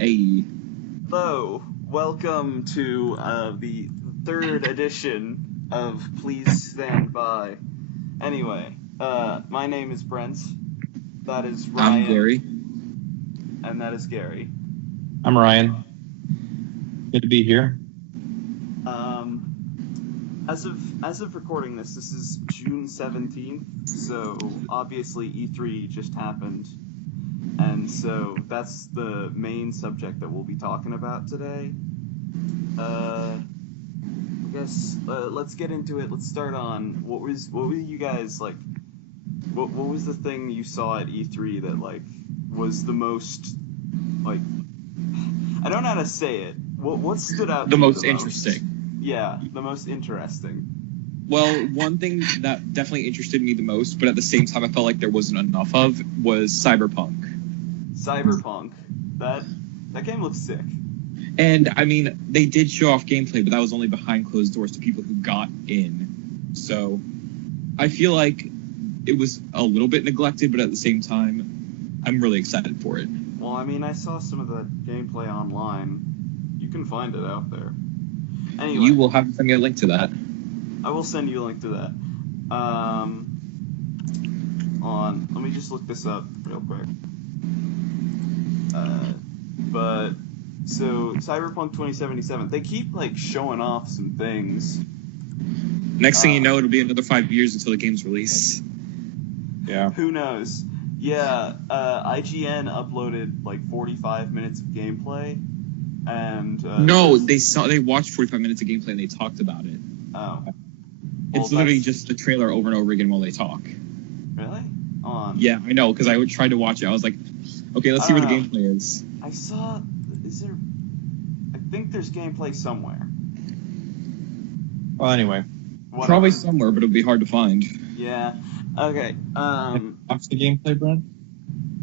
Hey. Hello, welcome to the third edition of Please Stand By. Anyway, my name is Brent, that is Ryan, I'm Gary. and that is Gary. I'm Ryan. Good to be here. As of recording this is June 17th, so obviously E3 just happened. And so that's the main subject that we'll be talking about today. I guess let's get into it. Let's start on what were you guys like? What was the thing you saw at E3 that like was the most like? I don't know how to say it. What stood out? The most interesting. Yeah, the most interesting. Well, one thing that definitely interested me the most, but at the same time I felt like there wasn't enough of, was Cyberpunk. That game looks sick. And I mean, they did show off gameplay, but that was only behind closed doors to people who got in. So I feel like it was a little bit neglected, but at the same time, I'm really excited for it. Well, I mean, I saw some of the gameplay online. You can find it out there. Anyway, you will have to send me a link to that. I will send you a link to that. Let me just look this up real quick. But so Cyberpunk 2077, they keep like showing off some things. Next thing you know, it'll be another 5 years until the game's released. Yeah. Who knows? Yeah, IGN uploaded like 45 minutes of gameplay, and no, they watched 45 minutes of gameplay and they talked about it. Oh, it's literally just the trailer over and over again while they talk. Really? Yeah, I know, because I tried to watch it. I was like, okay, let's see where the gameplay is. I think there's gameplay somewhere. Well, anyway. Whatever. Probably somewhere, but it'll be hard to find. Yeah. Okay. Have you watched the gameplay, Brent?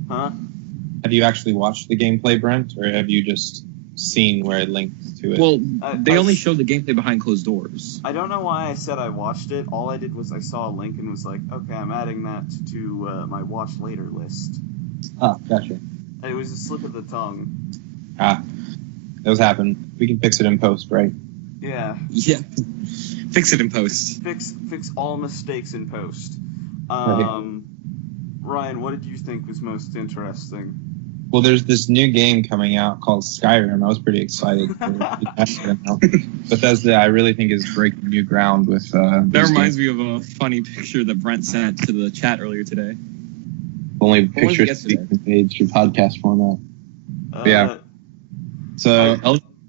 Huh? Have you actually watched the gameplay, Brent, or have you just seen where it links to it? Well, they only showed the gameplay behind closed doors. I don't know why I said I watched it. All I did was I saw a link and was like, okay, I'm adding that to my watch later list. Ah, gotcha. It was a slip of the tongue. Those happen. We can fix it in post, right? Yeah. Yeah. Fix it in post. Fix all mistakes in post. Right. Ryan, what did you think was most interesting? Well, there's this new game coming out called Skyrim. I was pretty excited for it. Bethesda, I really think, is breaking new ground with. That reminds me of a funny picture that Brent sent to the chat earlier today. Only pictures page your podcast format. Yeah. So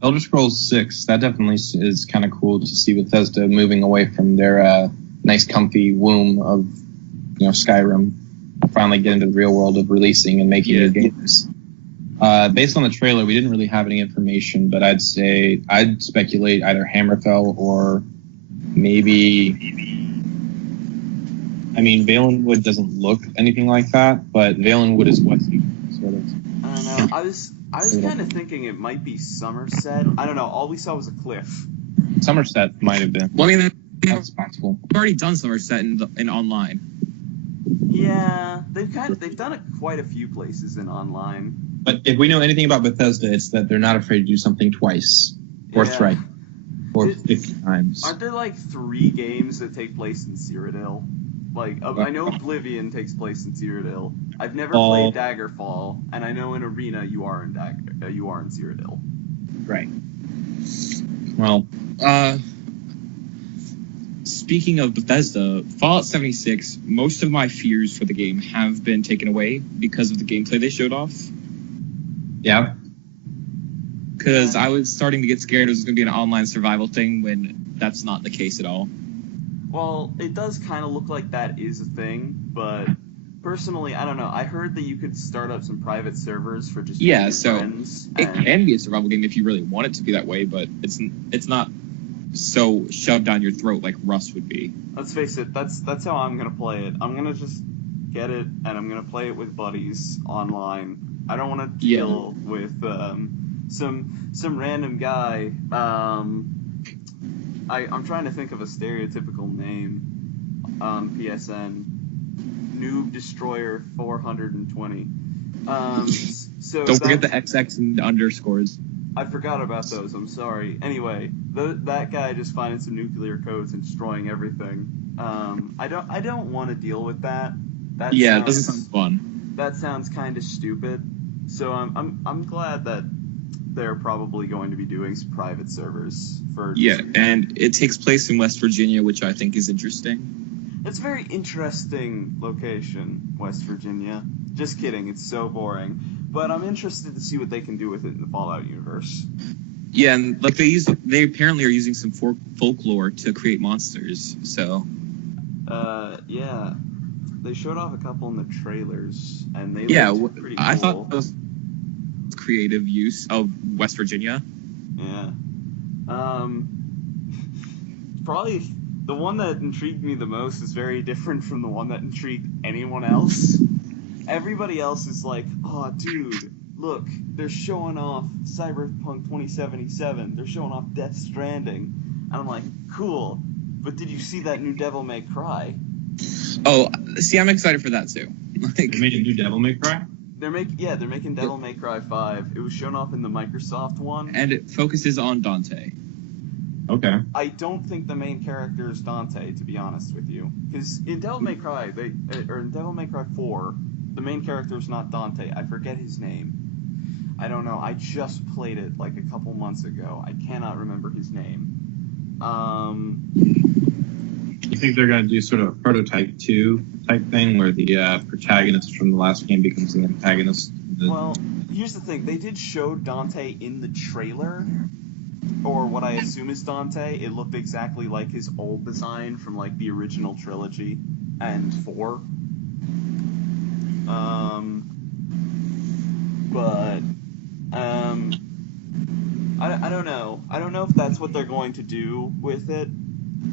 Elder Scrolls 6, that definitely is kind of cool to see Bethesda moving away from their nice, comfy womb of Skyrim. Finally get into the real world of releasing and making new games. Based on the trailer, we didn't really have any information, but I'd speculate either Hammerfell or maybe. I mean, Valenwood doesn't look anything like that, but Valenwood is what sort of. I don't know. I was kind of thinking it might be Somerset. I don't know. All we saw was a cliff. Somerset might have been. Well, I mean, that's possible. We've already done Somerset in online. Yeah, they've done it quite a few places in online. But if we know anything about Bethesda, it's that they're not afraid to do something twice or thrice or 50 times. Aren't there like 3 games that take place in Cyrodiil? Like I know Oblivion takes place in Cyrodiil. I've never played Daggerfall, and I know in Arena you are in Cyrodiil. Right. Well, speaking of Bethesda, Fallout 76, most of my fears for the game have been taken away because of the gameplay they showed off. Yeah. Because I was starting to get scared it was going to be an online survival thing when that's not the case at all. Well, it does kind of look like that is a thing, but personally, I don't know. I heard that you could start up some private servers for just friends. It can be a survival game if you really want it to be that way, but it's not so shoved down your throat like Rust would be. Let's face it, that's how I'm gonna play it. I'm gonna just get it and I'm gonna play it with buddies online. I don't want to deal with some random guy. I'm trying to think of a stereotypical name on PSN. Noob Destroyer 420. So don't forget the XX and the underscores. I forgot about those. I'm sorry. Anyway, that guy just finding some nuclear codes and destroying everything. I don't want to deal with that. It doesn't sound fun. That sounds kind of stupid. So I'm glad that they're probably going to be doing some private servers for. Yeah, and it takes place in West Virginia, which I think is interesting. It's a very interesting location, West Virginia. Just kidding. It's so boring. But I'm interested to see what they can do with it in the Fallout universe. Yeah, and like they apparently are using some folklore to create monsters. So. Yeah, they showed off a couple in the trailers, and they looked pretty cool. I thought that was creative use of West Virginia. Yeah. Probably the one that intrigued me the most is very different from the one that intrigued anyone else. Everybody else is like, oh, dude, look, they're showing off Cyberpunk 2077. They're showing off Death Stranding. And I'm like, cool, but did you see that new Devil May Cry? Oh, see, I'm excited for that too. They made a new Devil May Cry? They're making Devil May Cry 5. It was shown off in the Microsoft one. And it focuses on Dante. Okay. I don't think the main character is Dante, to be honest with you. Because in Devil May Cry, in Devil May Cry 4, the main character is not Dante. I forget his name. I don't know. I just played it like a couple months ago. I cannot remember his name. You think they're going to do sort of a prototype 2 type thing where the protagonist from the last game becomes the antagonist? Well, here's the thing. They did show Dante in the trailer, or what I assume is Dante. It looked exactly like his old design from like the original trilogy and 4. I don't know. I don't know if that's what they're going to do with it.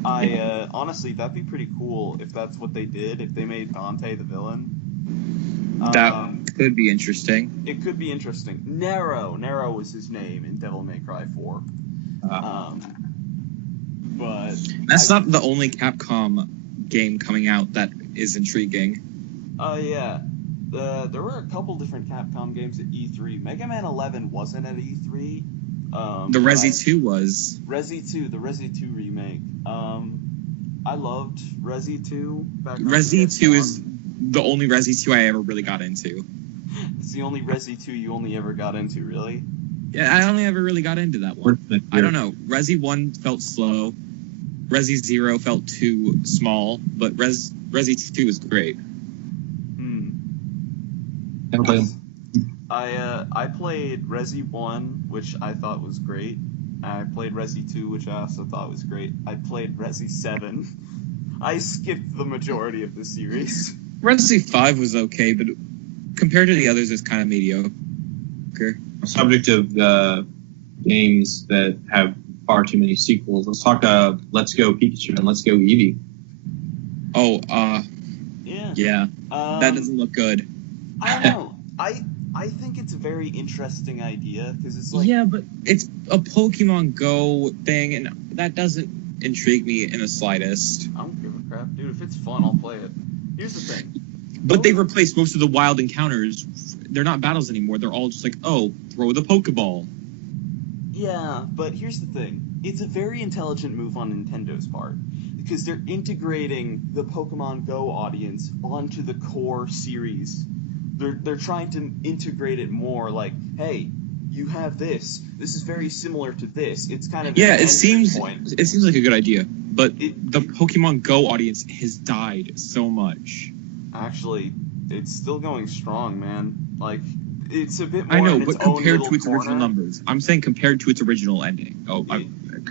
Honestly, that'd be pretty cool if that's what they did, if they made Dante the villain. That could be interesting. It could be interesting. Nero was his name in Devil May Cry 4. But that's not the only Capcom game coming out that is intriguing. Yeah. There were a couple different Capcom games at E3. Mega Man 11 wasn't at E3. The Resi 2 was. Resi 2, the Resi 2 remake. I loved Resi 2. Resi 2 is the only Resi 2 I ever really got into. It's the only Resi 2 you only ever got into, really? Yeah, I only ever really got into that one. I don't know. Resi 1 felt slow. Resi 0 felt too small, but Resi 2 was great. Never played them. I played Resi 1, which I thought was great. I played Resi 2, which I also thought was great. I played Resi 7. I skipped the majority of the series. Resi 5 was okay, but compared to the others, it's kind of mediocre. Subject of games that have far too many sequels. Let's talk Let's Go Pikachu and Let's Go Eevee. Oh, yeah. That doesn't look good. I don't know. I think it's a very interesting idea because it's like... Yeah, but it's a Pokemon Go thing, and that doesn't intrigue me in the slightest. I don't give a crap. Dude, if it's fun, I'll play it. Here's the thing. But they replaced most of the wild encounters. They're not battles anymore. They're all just like, oh, throw the Pokeball. Yeah, but here's the thing. It's a very intelligent move on Nintendo's part because they're integrating the Pokemon Go audience onto the core series. They're trying to integrate it more like, hey, you have this. This is very similar to this. It's kind of it seems like a good idea, but the Pokemon Go audience has died so much. Actually, it's still going strong, man. Like, it's a bit more. I know, in its but compared to its corner. original numbers, I'm saying compared to its original ending.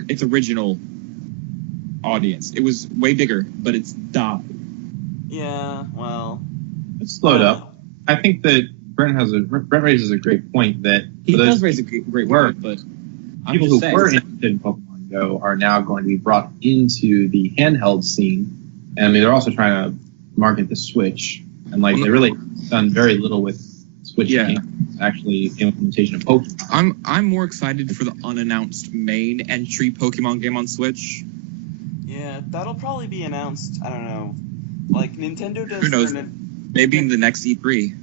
Its original audience, it was way bigger, but it's died. Yeah, well, it's slowed up. I think that Brent raises a great point that he does raise a great point, but people who were interested in Pokemon Go are now going to be brought into the handheld scene, and I mean they're also trying to market the Switch, and like they really done very little with Switch games, actually implementation of Pokemon. I'm more excited for the unannounced main entry Pokemon game on Switch. Yeah, that'll probably be announced. I don't know. Like Nintendo does. Who knows? Maybe in the next E3.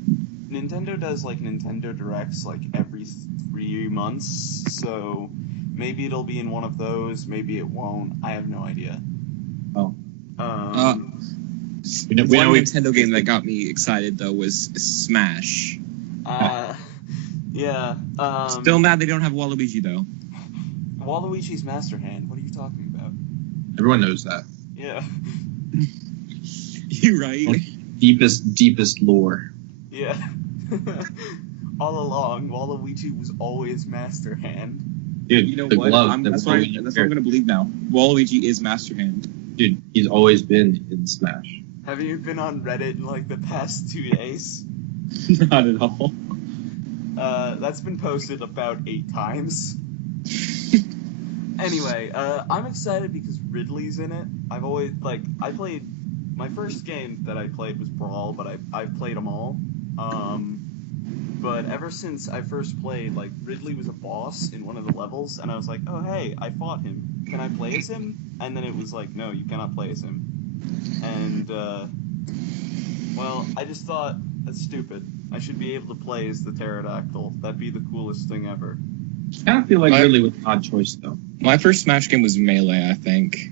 Nintendo does like Nintendo Directs like every 3 months, so maybe it'll be in one of those, maybe it won't. I have no idea. Oh. One Nintendo game that got me excited though was Smash. Yeah. Still mad they don't have Waluigi though. Waluigi's Master Hand. What are you talking about? Everyone knows that. Yeah. You right? Deepest lore. Yeah. All along, Waluigi was always Master Hand. Dude, you know what? That's what I'm going to believe now. Waluigi is Master Hand. Dude, he's always been in Smash. Have you been on Reddit in like the past 2 days? Not at all. That's been posted about 8 times. Anyway, I'm excited because Ridley's in it. My first game that I played was Brawl, but I've played them all. But ever since I first played, like, Ridley was a boss in one of the levels, and I was like, oh, hey, I fought him. Can I play as him? And then it was like, no, you cannot play as him. And, well, I just thought, that's stupid. I should be able to play as the pterodactyl. That'd be the coolest thing ever. I kind of feel like Ridley was an odd choice, though. My first Smash game was Melee, I think.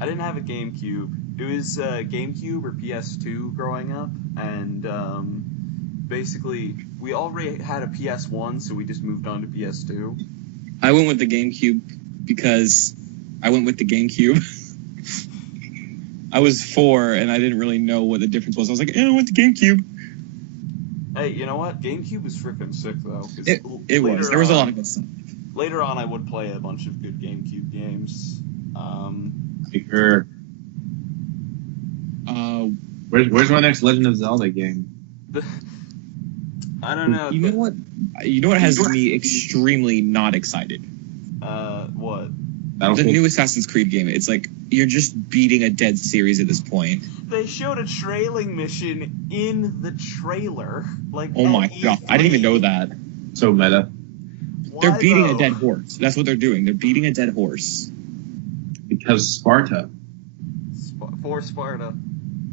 I didn't have a GameCube. It was GameCube or PS2 growing up, and basically we already had a PS1, so we just moved on to PS2. I went with the GameCube because I went with the GameCube. I was 4, and I didn't really know what the difference was. I was like, I went to GameCube. Hey, you know what? GameCube was freaking sick, though. It was. There was a lot of good stuff. Later on, I would play a bunch of good GameCube games. Sure. Where's my next Legend of Zelda game? I don't know. You know what? You know what has me extremely not excited? What? The new Assassin's Creed game. It's like you're just beating a dead series at this point. They showed a trailing mission in the trailer. Like, oh my god, I didn't even know that. So meta. They're beating a dead horse. That's what they're doing. They're beating a dead horse. Because Sparta. For Sparta.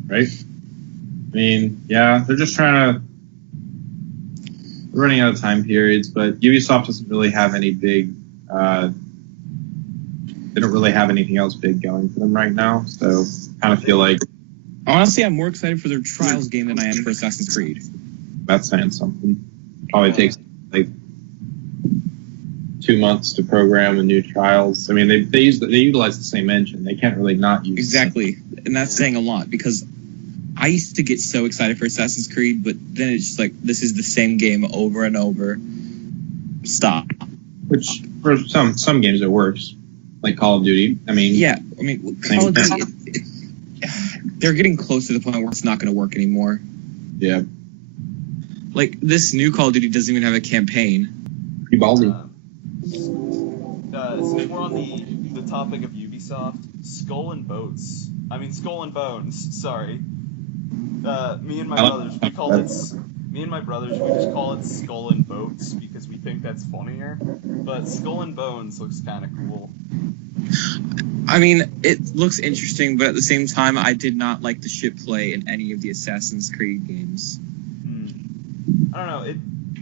Right? I mean, yeah, they're just trying to... They're running out of time periods, but Ubisoft doesn't really have any big... they don't really have anything else big going for them right now, so kind of feel like... Honestly, I'm more excited for their Trials game than I am for Assassin's Creed. That's saying something. Probably takes, like... 2 months to program the new Trials. I mean, they utilize the same engine. They can't really not use exactly, and that's saying a lot because I used to get so excited for Assassin's Creed, but then it's just like this is the same game over and over. Stop. Which for some games it works, like Call of Duty. I mean, yeah, I mean Call of Duty. They're getting close to the point where it's not going to work anymore. Yeah. Like this new Call of Duty doesn't even have a campaign. Pretty ballsy. Since we're on the topic of Ubisoft, Skull and Bones, sorry. Me and my brothers, we just call it Skull and Boats because we think that's funnier. But Skull and Bones looks kind of cool. I mean, it looks interesting, but at the same time, I did not like the ship play in any of the Assassin's Creed games. I don't know,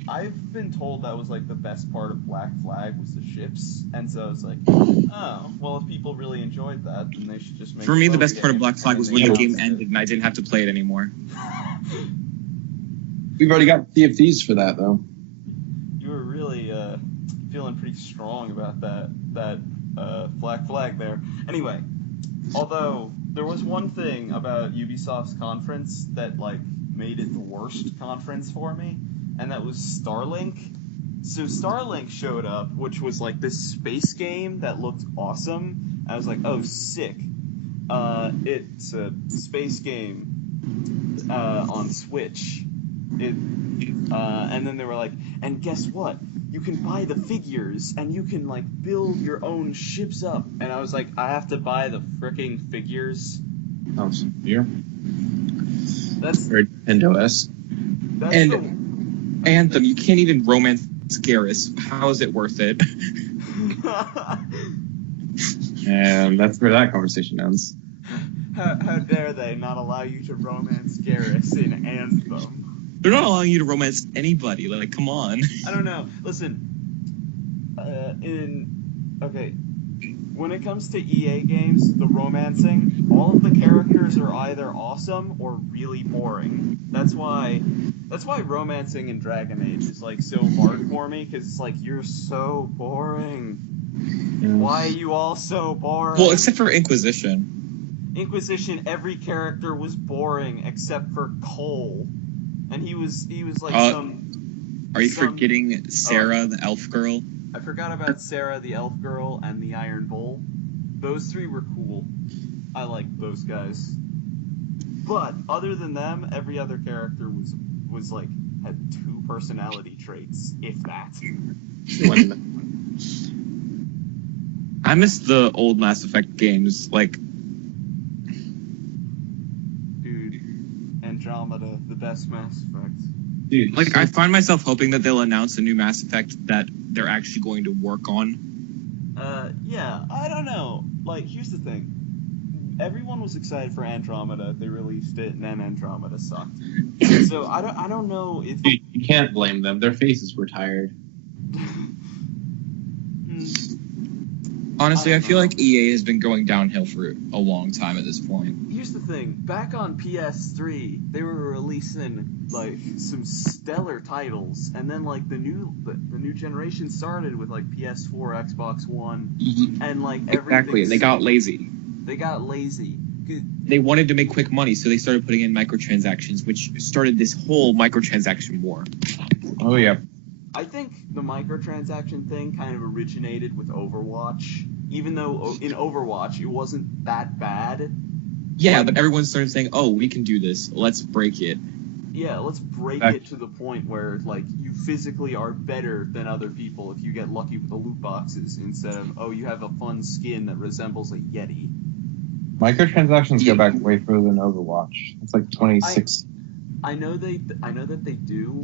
I've been told that was like the best part of Black Flag was the ships, and so I was like, oh, well, if people really enjoyed that, then they should just make. For me, the best part of Black Flag was when the game ended and I didn't have to play it anymore. We've already got CFDs for that, though. You were really feeling pretty strong about that Black Flag there. Anyway, although there was one thing about Ubisoft's conference that like made it the worst conference for me. And that was Starlink. So Starlink showed up, which was like this space game that looked awesome. I was like, oh, sick. It's a space game on Switch. And then they were like, and guess what? You can buy the figures, and you can like build your own ships up. And I was like, I have to buy the fricking figures. Oh, here. That's very Nintendo-esque. Anthem, you can't even romance Garrus. How is it worth it? And that's where that conversation ends. How dare they not allow you to romance Garrus in Anthem? They're not allowing you to romance anybody. Like, come on. I don't know. Listen, when it comes to EA games, the romancing, all of the characters are either awesome or really boring. That's why romancing in Dragon Age is like so hard for me, because it's like, you're so boring. Yeah. Why are you all so boring? Well, except for Inquisition. Inquisition, every character was boring except for Cole, and he was like Are you forgetting Sarah, the elf girl? I forgot about Sarah, the elf girl, and the Iron Bull. Those three were cool. I liked those guys. But other than them, every other character was like, had 2 personality traits, if that. I miss the old Mass Effect games, like. Dude, Andromeda, the best Mass Effect. Dude, like, I find myself hoping that they'll announce a new Mass Effect that they're actually going to work on. Yeah, I don't know. Like, here's the thing. Everyone was excited for Andromeda. They released it, and then Andromeda sucked. So I don't know if... Dude, you can't blame them. Their faces were tired. Honestly, I feel like EA has been going downhill for a long time at this point. Here's the thing. Back on PS3, they were releasing, like, some stellar titles, and then, like, the new generation started with, like, PS4, Xbox One, and, like, everything... Exactly, and they got lazy. They wanted to make quick money, so they started putting in microtransactions, which started this whole microtransaction war. Oh, yeah. I think the microtransaction thing kind of originated with Overwatch, even though in Overwatch it wasn't that bad. Yeah, but everyone started saying, oh, we can do this, let's break it. Yeah, let's break it to the point where, like, you physically are better than other people if you get lucky with the loot boxes, instead of, oh, you have a fun skin that resembles a Yeti. Microtransactions go back way further than Overwatch. It's like 26. I know that they do,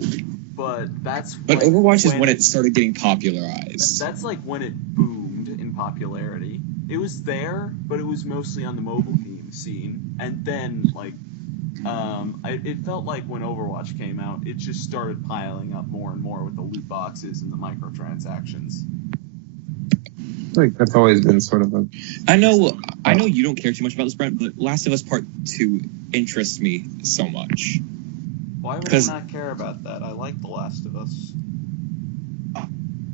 but that's... But like Overwatch is when it started getting popularized. That's like when it boomed in popularity. It was there, but it was mostly on the mobile game scene. And then, like, it felt like when Overwatch came out, it just started piling up more and more with the loot boxes and the microtransactions. Like, that's always been sort of a... I know you don't care too much about this, Brent, but Last of Us Part 2 interests me so much. Why would I not care about that? I like The Last of Us.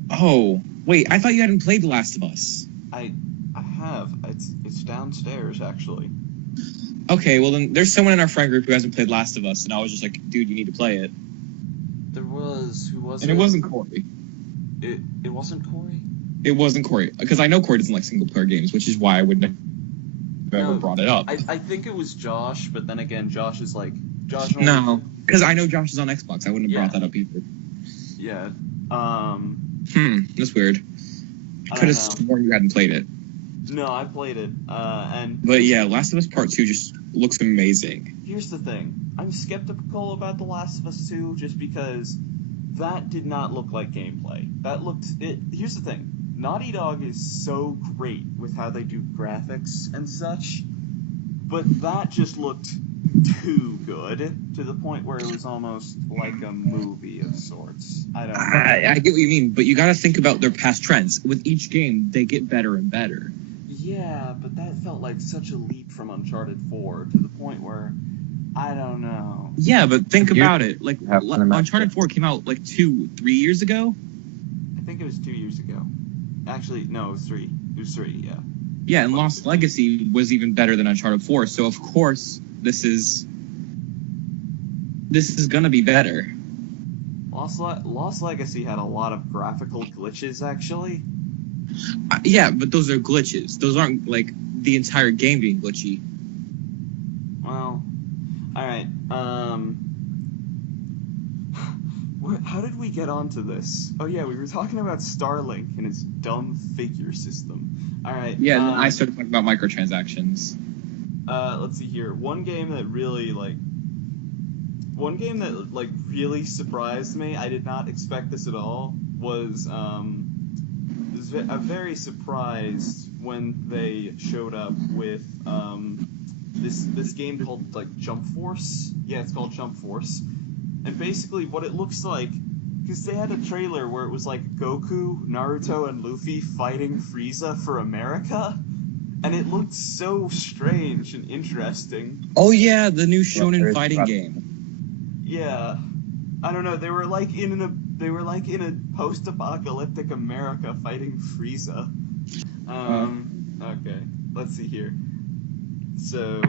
Oh, wait, I thought you hadn't played The Last of Us. I have. It's downstairs, actually. Okay, well then, there's someone in our friend group who hasn't played Last of Us, and I was just like, dude, you need to play it. Who was it? And it wasn't Corey. It wasn't Corey? It wasn't Corey, because I know Corey doesn't like single-player games, which is why I wouldn't have ever brought it up. I think it was Josh, but then again, Josh is like... No, because I know Josh is on Xbox. I wouldn't have brought that up either. Yeah. That's weird. I could have sworn you hadn't played it. No, I played it, But yeah, Last of Us Part 2 just looks amazing. Here's the thing. I'm skeptical about The Last of Us 2 just because that did not look like gameplay. Here's the thing. Naughty Dog is so great with how they do graphics and such, but that just looked too good to the point where it was almost like a movie of sorts. I don't know. I get what you mean, but you gotta think about their past trends. With each game, they get better and better. Yeah, but that felt like such a leap from Uncharted 4 to the point where, I don't know. Yeah, but think about it. Like, Uncharted 4 came out like 2-3 years ago? I think it was 2 years ago. Actually, no, it was 3. It was 3, yeah. Yeah, and Lost Legacy was even better than Uncharted 4, so of course this is gonna be better. Lost Legacy had a lot of graphical glitches, actually. Yeah, but those are glitches. Those aren't, like, the entire game being glitchy. Well, alright, how did we get onto this? Oh yeah, we were talking about Starlink and its dumb figure system. Alright. Yeah, and then I started talking about microtransactions. Let's see here. One game that really surprised me, I did not expect this at all, was, I'm very surprised when they showed up with, this game called like Jump Force. Yeah, it's called Jump Force. And basically what it looks like, because they had a trailer where it was like Goku, Naruto, and Luffy fighting Frieza for America, and it looked so strange and interesting. Oh yeah, the new shonen fighting game. Yeah, I don't know. They were like in a post-apocalyptic America fighting Frieza. Okay, let's see here. So,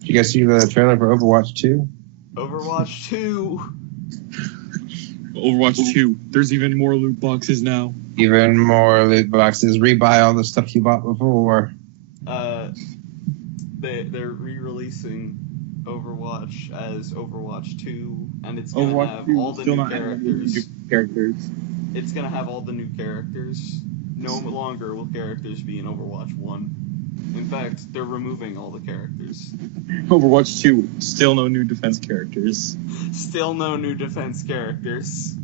did you guys see the trailer for Overwatch 2? Overwatch 2. Overwatch 2. There's even more loot boxes now. Even more loot boxes. Rebuy all the stuff you bought before. They're re-releasing Overwatch as Overwatch 2, and it's gonna have all the new characters. It's gonna have all the new characters. No longer will characters be in Overwatch 1. In fact, they're removing all the characters. Overwatch 2, still no new defense characters. Still no new defense characters.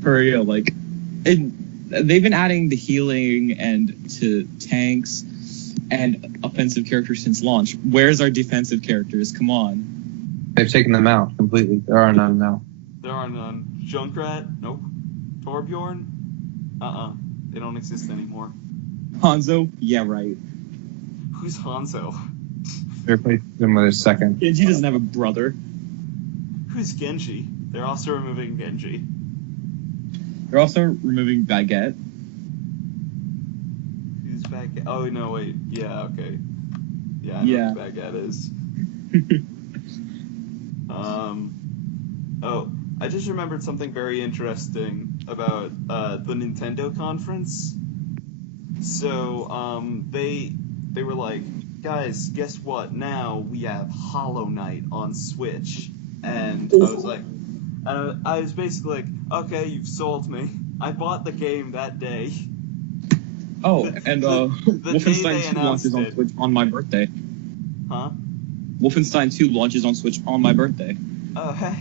For real, like, they've been adding the healing and to tanks and offensive characters since launch. Where's our defensive characters? Come on. They've taken them out completely. There are none now. There are none. Junkrat? Nope. Torbjorn? They don't exist anymore. Hanzo? Yeah, right. Who's Hanzo? They replaced him with his second. Genji doesn't have a brother. Who's Genji? They're also removing Genji. They're also removing Baguette. Who's Baguette? Oh, no, wait. Yeah, okay. Yeah, I know who Baguette is. Oh, I just remembered something very interesting about the Nintendo conference. So, they were like, guys, guess what? Now we have Hollow Knight on Switch. And I was like, I was basically like, okay, you've sold me. I bought the game that day. Oh, and Wolfenstein 2 launches on Switch on my birthday. Huh? Wolfenstein 2 launches on Switch on my birthday. Oh, hey.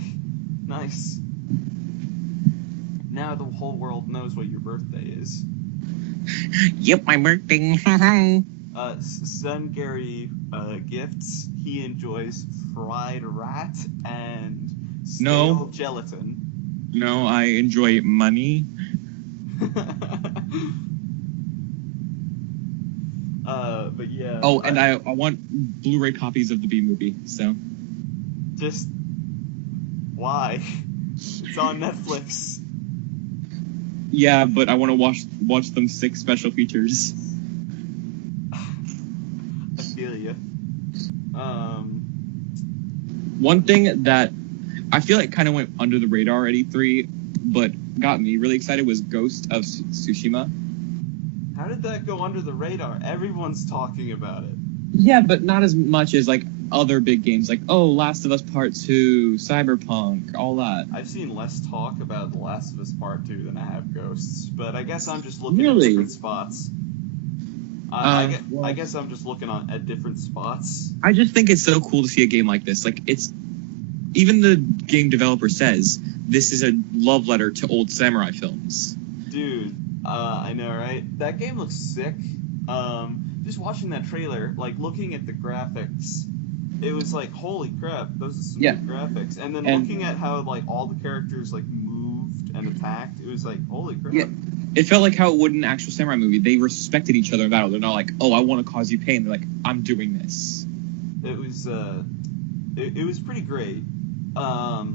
Nice. Now the whole world knows what your birthday is. Yep, my birthday. Send Gary gifts. He enjoys fried rat and stale gelatin. No, I enjoy money. But yeah. Oh, and I want Blu-ray copies of the B movie. So. Just why? It's on Netflix. Yeah, but I want to watch them 6 special features. I feel you. One thing that I feel like kind of went under the radar at E3, but got me really excited was Ghost of Tsushima. How did that go under the radar? Everyone's talking about it. Yeah, but not as much as like other big games, like Last of Us Part 2, Cyberpunk, all that. I've seen less talk about The Last of Us Part 2 than I have Ghosts, but I guess I'm just looking at different spots. I guess I'm just looking at different spots. I just think it's so cool to see a game like this. Like, it's even the game developer says this is a love letter to old samurai films. Dude, I know, right? That game looks sick. Just watching that trailer, like looking at the graphics, it was like, holy crap, those are some good graphics. And then looking at how like all the characters like moved and attacked, it was like, holy crap. Yeah. It felt like how it would in an actual samurai movie. They respected each other in battle. They're not like, oh, I want to cause you pain. They're like, I'm doing this. It was it was pretty great. I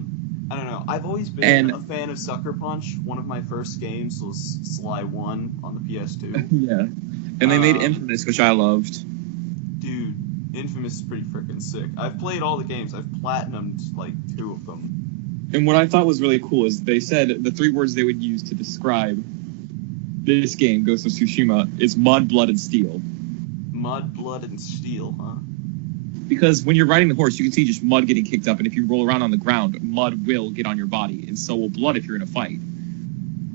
don't know. I've always been a fan of Sucker Punch. One of my first games was Sly 1 on the PS2. Yeah. And they made Infamous, which I loved. Dude, Infamous is pretty freaking sick. I've played all the games. I've platinumed like 2 of them. And what I thought was really cool is they said the 3 words they would use to describe this game, Ghost of Tsushima, is mud, blood, and steel. Mud, blood, and steel, huh? Because when you're riding the horse, you can see just mud getting kicked up, and if you roll around on the ground, mud will get on your body, and so will blood if you're in a fight.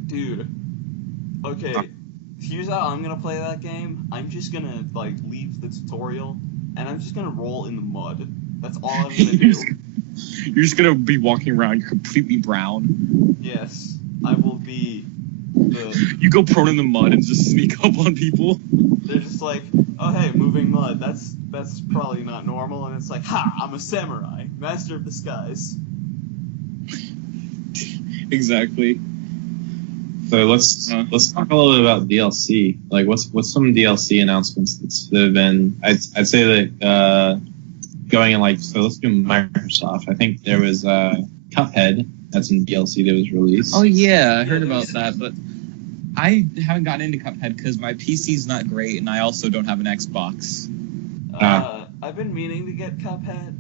Dude. Okay, here's how I'm gonna play that game. I'm just gonna, like, leave the tutorial, and I'm just gonna roll in the mud. That's all I'm gonna do. You're just gonna be walking around, you're completely brown. Yes, I will be You go prone in the mud and just sneak up on people. They're just like, oh hey, moving mud. That's probably not normal. And it's like, ha! I'm a samurai, master of disguise. Exactly. So let's talk a little bit about DLC. Like, what's some DLC announcements that have been? I'd say that going in so let's do Microsoft. I think there was Cuphead. That's in DLC that was released. Oh yeah, I heard about that, but I haven't gotten into Cuphead because my PC's not great, and I also don't have an Xbox. I've been meaning to get Cuphead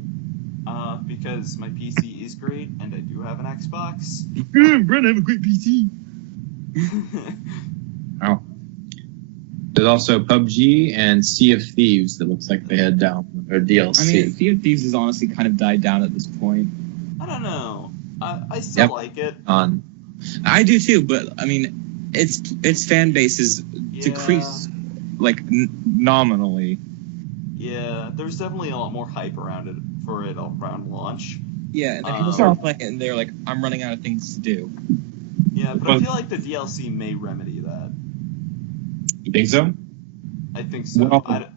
because my PC is great, and I do have an Xbox. Brent, I have a great PC. Oh. There's also PUBG and Sea of Thieves that looks like they had down or DLC. I mean, Sea of Thieves has honestly kind of died down at this point. I don't know. I still like it. I do too, but I mean, its fan base is decreased nominally. Yeah, there's definitely a lot more hype around launch. Yeah, and then people start playing it, and they're like, "I'm running out of things to do." Yeah, but I feel like the DLC may remedy that. You think so? I think so. Well, I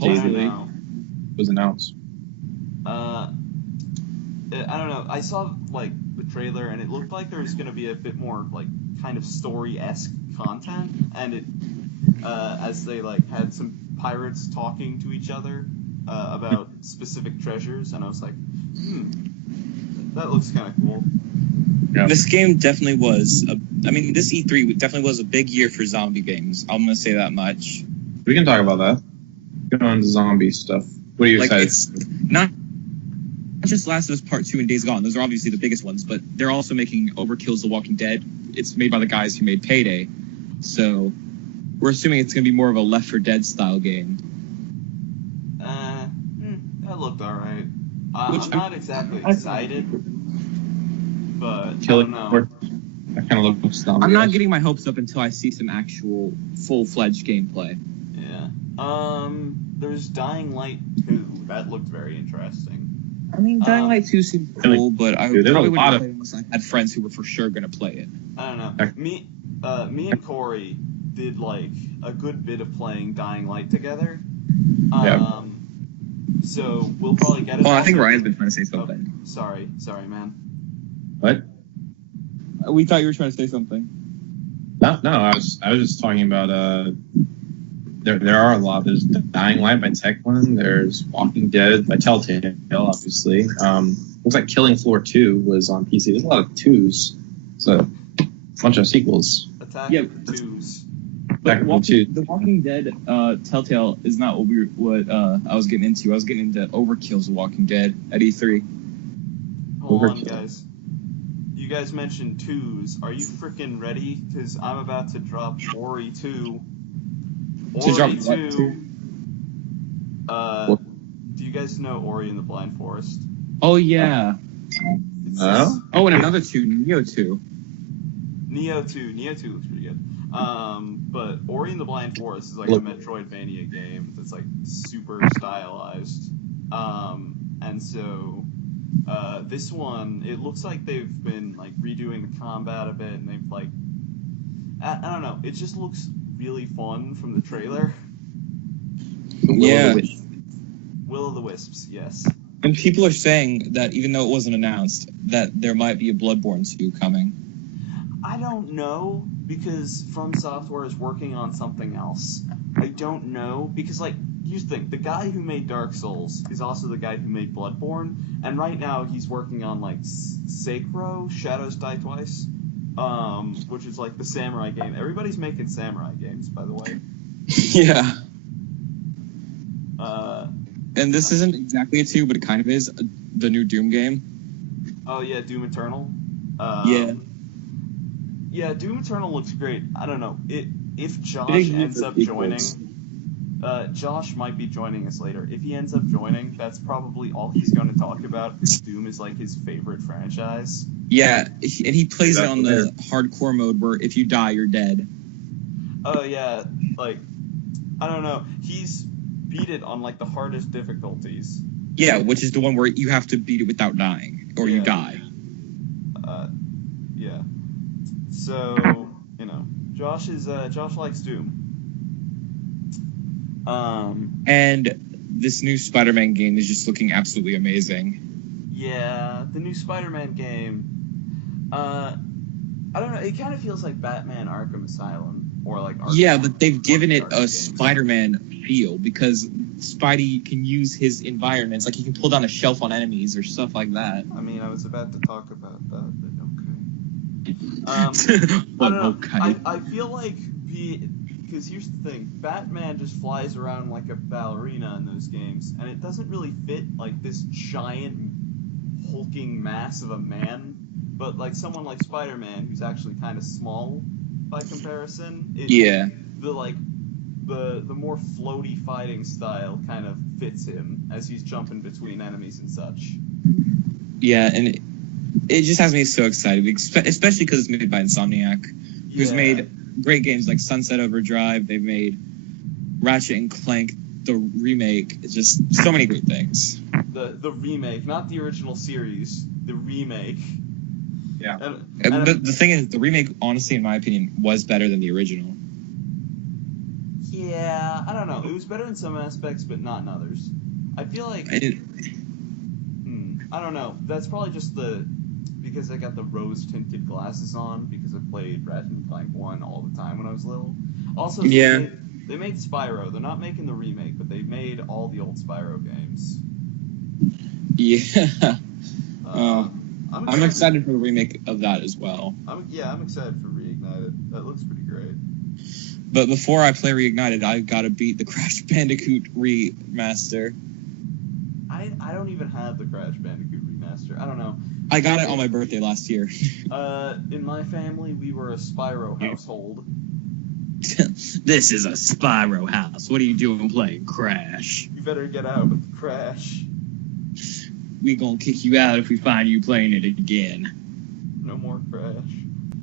don't know. Was announced. I don't know. I saw the trailer, and it looked like there was going to be a bit more kind of story-esque content, and it as they had some pirates talking to each other about specific treasures, and I was like, that looks kind of cool. Yeah. This game definitely was. This E3 definitely was a big year for zombie games. I'm gonna say that much. We can talk about that. Get on to zombie stuff. What are you excited? It's not just Last of Us Part 2 and Days Gone. Those are obviously the biggest ones, but they're also making Overkill's The Walking Dead. It's made by the guys who made Payday, so we're assuming it's gonna be more of a Left 4 Dead style game. That looked alright. I'm not exactly excited. But I don't know. That kind of looks dumb. I'm not getting my hopes up until I see some actual full-fledged gameplay. Yeah. There's Dying Light 2. That looked very interesting. Dying Light 2 seemed cool, but I probably wouldn't play it unless I had friends who were for sure going to play it. I don't know. Me and Corey did a good bit of playing Dying Light together. So we'll probably get it. Oh, I think Ryan's been trying to say something. Oh, sorry, man. What? We thought you were trying to say something. No, I was just talking about there are a lot. There's Dying Light by Techland. There's Walking Dead by Telltale, obviously. Looks like Killing Floor 2 was on PC. There's a lot of twos. So a bunch of sequels. Attack of the Twos. But The Walking Dead Telltale is not what I was getting into. I was getting into Overkill's The Walking Dead at E3. Hold on, guys. You guys mentioned twos. Are you freaking ready? Because I'm about to drop Ori 2. Ori 2. Do you guys know Ori and the Blind Forest? Oh, yeah. And another 2, Neo 2. Neo 2 looks pretty good. But Ori and the Blind Forest is a Metroidvania game that's super stylized. And so this one, it looks like they've been redoing the combat a bit, and they've I don't know, it just looks really fun from the trailer. Will of the Wisps, yes. And people are saying that even though it wasn't announced, that there might be a Bloodborne 2 coming. I don't know, because From Software is working on something else. I don't know, because here's the thing, the guy who made Dark Souls is also the guy who made Bloodborne, and right now he's working on Sekiro, Shadows Die Twice, which is the samurai game. Everybody's making samurai games, by the way. Yeah. And this isn't exactly a 2, but it kind of is, the new Doom game. Oh yeah, Doom Eternal? Yeah. Yeah, Doom Eternal looks great. I don't know. If Josh ends up joining... Josh might be joining us later. If he ends up joining, that's probably all he's going to talk about, because Doom is his favorite franchise. Yeah, and he plays it on the hardcore mode where if you die, you're dead. Oh yeah, I don't know. He's beat it on the hardest difficulties. Yeah, which is the one where you have to beat it without dying, or you die. Yeah. So, Josh likes Doom. And this new Spider-Man game is just looking absolutely amazing. Yeah, the new Spider-Man game. I don't know. It kind of feels like Batman Arkham Asylum or like Arkham. Yeah, but they've given it a Spider-Man feel because Spidey can use his environments, like he can pull down a shelf on enemies or stuff like that. I mean, I was about to talk about that, but okay. I don't know. Okay. I feel like because here's the thing, Batman just flies around like a ballerina in those games, and it doesn't really fit like this giant hulking mass of a man. But like someone like Spider-Man, who's actually kind of small by comparison, the more floaty fighting style kind of fits him as he's jumping between enemies and such. Yeah, and it just has me so excited, especially because it's made by Insomniac, who's made great games like Sunset Overdrive. They've made Ratchet and Clank, the remake. It's just so many great things. The remake, not the original series, the remake. Yeah. But the thing is, the remake, honestly, in my opinion, was better than the original. Yeah, I don't know. It was better in some aspects, but not in others. I feel like... I don't know. That's probably just because I got the rose-tinted glasses on, because I played Ratchet and Clank 1 all the time when I was little. Also, they made Spyro. They're not making the remake, but they made all the old Spyro games. Yeah. I'm excited for the remake of that as well. I'm excited for Reignited. That looks pretty great. But before I play Reignited, I've got to beat the Crash Bandicoot remaster. I don't even have the Crash Bandicoot remaster. I don't know. I got it on my birthday last year. In my family, we were a Spyro household. This is a Spyro house. What are you doing playing Crash? You better get out with Crash. We gonna kick you out if we find you playing it again. No more Crash.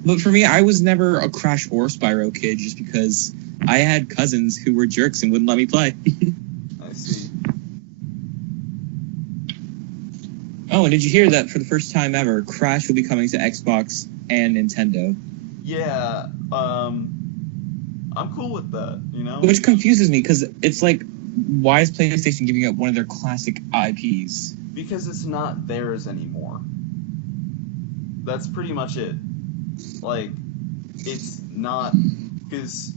But for me, I was never a Crash or Spyro kid just because I had cousins who were jerks and wouldn't let me play. I see. Oh, and did you hear that for the first time ever, Crash will be coming to Xbox and Nintendo? Yeah, I'm cool with that, you know? Which confuses me, because it's like, why is PlayStation giving up one of their classic IPs? Because it's not theirs anymore. That's pretty much it. Like, it's not... Because...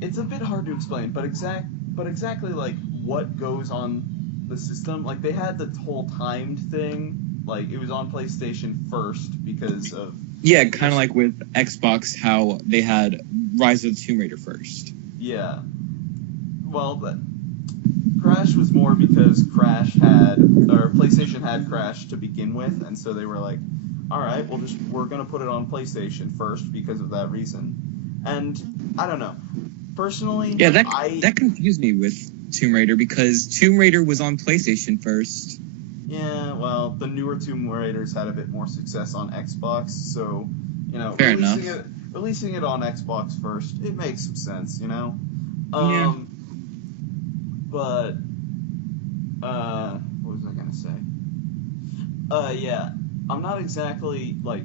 It's a bit hard to explain, but exactly, like, what goes on the system, like, they had the whole timed thing, like, it was on PlayStation first because of... Yeah, kind of like with Xbox, how they had Rise of the Tomb Raider first. Yeah. Well, Crash was more because PlayStation had Crash to begin with, and so they were like, alright, we're gonna put it on PlayStation first because of that reason. And, I don't know. Personally, yeah, that confused me with Tomb Raider because Tomb Raider was on PlayStation first. Yeah, well, the newer Tomb Raiders had a bit more success on Xbox, so, you know, releasing it on Xbox first, it makes some sense, you know? Yeah. But, what was I gonna say? Yeah, I'm not exactly, like,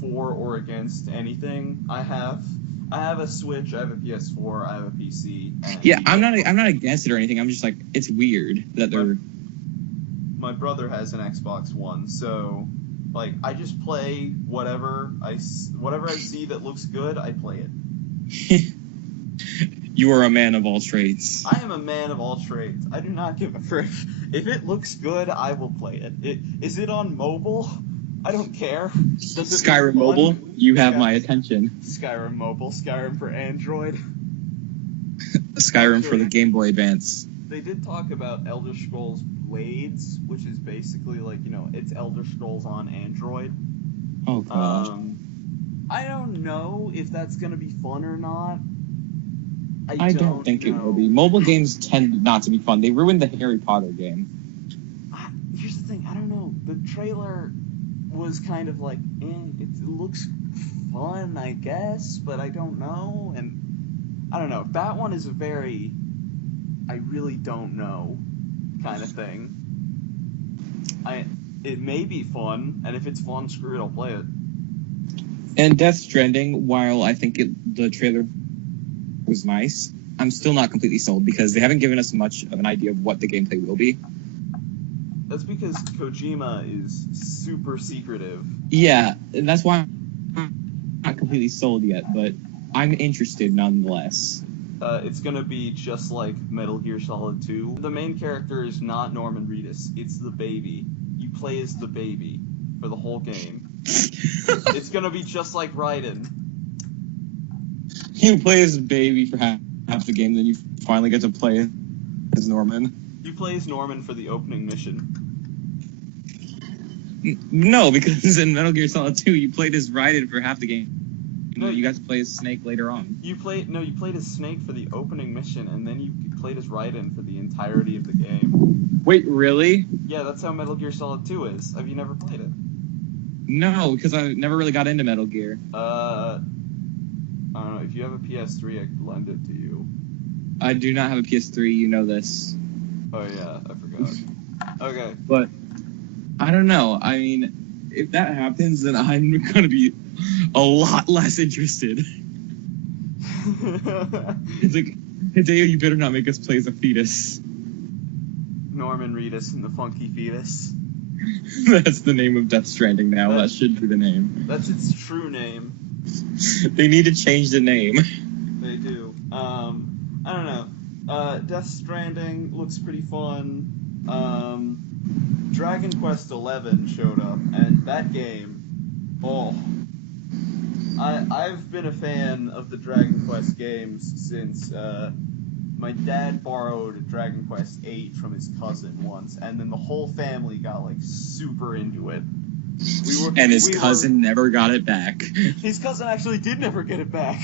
for or against anything. I have a Switch, I have a PS4, I have a PC. Yeah, I'm not against it or anything. I'm just like, it's weird that they're... My brother has an Xbox One, so, like, I just play whatever I see that looks good, I play it. You are a man of all trades. I am a man of all trades. I do not give a frick. If it looks good, I will play it. Is it on mobile? I don't care. Skyrim Mobile, you have my attention. Skyrim Mobile, Skyrim for Android. Skyrim for the Game Boy Advance. They did talk about Elder Scrolls Blades, which is basically like, you know, it's Elder Scrolls on Android. Oh, gosh. I don't know if that's going to be fun or not. I don't think it will be. Mobile games tend not to be fun. They ruined the Harry Potter game. Here's the thing, I don't know. The trailer was kind of like, it looks fun, I guess, but I don't know. And I don't know. That one is a very, I really don't know kind of thing. It may be fun, and if it's fun, screw it, I'll play it. And Death Stranding, while I think the trailer was nice, I'm still not completely sold because they haven't given us much of an idea of what the gameplay will be. That's because Kojima is super secretive. Yeah, and that's why I'm not completely sold yet, but I'm interested nonetheless. It's gonna be just like Metal Gear Solid 2. The main character is not Norman Reedus, it's the baby. You play as the baby for the whole game. It's gonna be just like Raiden. You play as a baby for half the game, then you finally get to play as Norman. You play as Norman for the opening mission. No, because in Metal Gear Solid 2, you played as Raiden for half the game. No, you got to play as Snake later on. You played as Snake for the opening mission, and then you played as Raiden for the entirety of the game. Wait, really? Yeah, that's how Metal Gear Solid 2 is. Have you never played it? No, because I never really got into Metal Gear. I don't know. If you have a PS3, I could lend it to you. I do not have a PS3, you know this. Oh yeah, I forgot. Okay. But, I don't know. I mean, if that happens, then I'm going to be a lot less interested. It's like, Hideo, you better not make us play as a fetus. Norman Reedus and the Funky Fetus. That's the name of Death Stranding now. That should be the name. That's its true name. They need to change the name. They do. I don't know. Death Stranding looks pretty fun. Dragon Quest XI showed up, and that game, I've been a fan of the Dragon Quest games since my dad borrowed Dragon Quest VIII from his cousin once, and then the whole family got like super into it. And his cousin never got it back. His cousin actually did never get it back.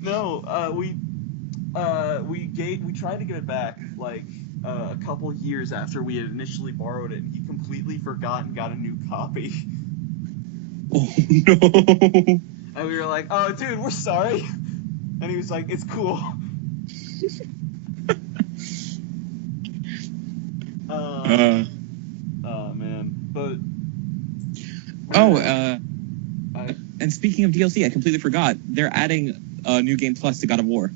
No, we tried to get it back like a couple years after we had initially borrowed it, and he completely forgot and got a new copy. Oh no! And we were like, "Oh, dude, we're sorry." And he was like, "It's cool." Oh man, but and speaking of DLC, I completely forgot they're adding a new game plus to God of War.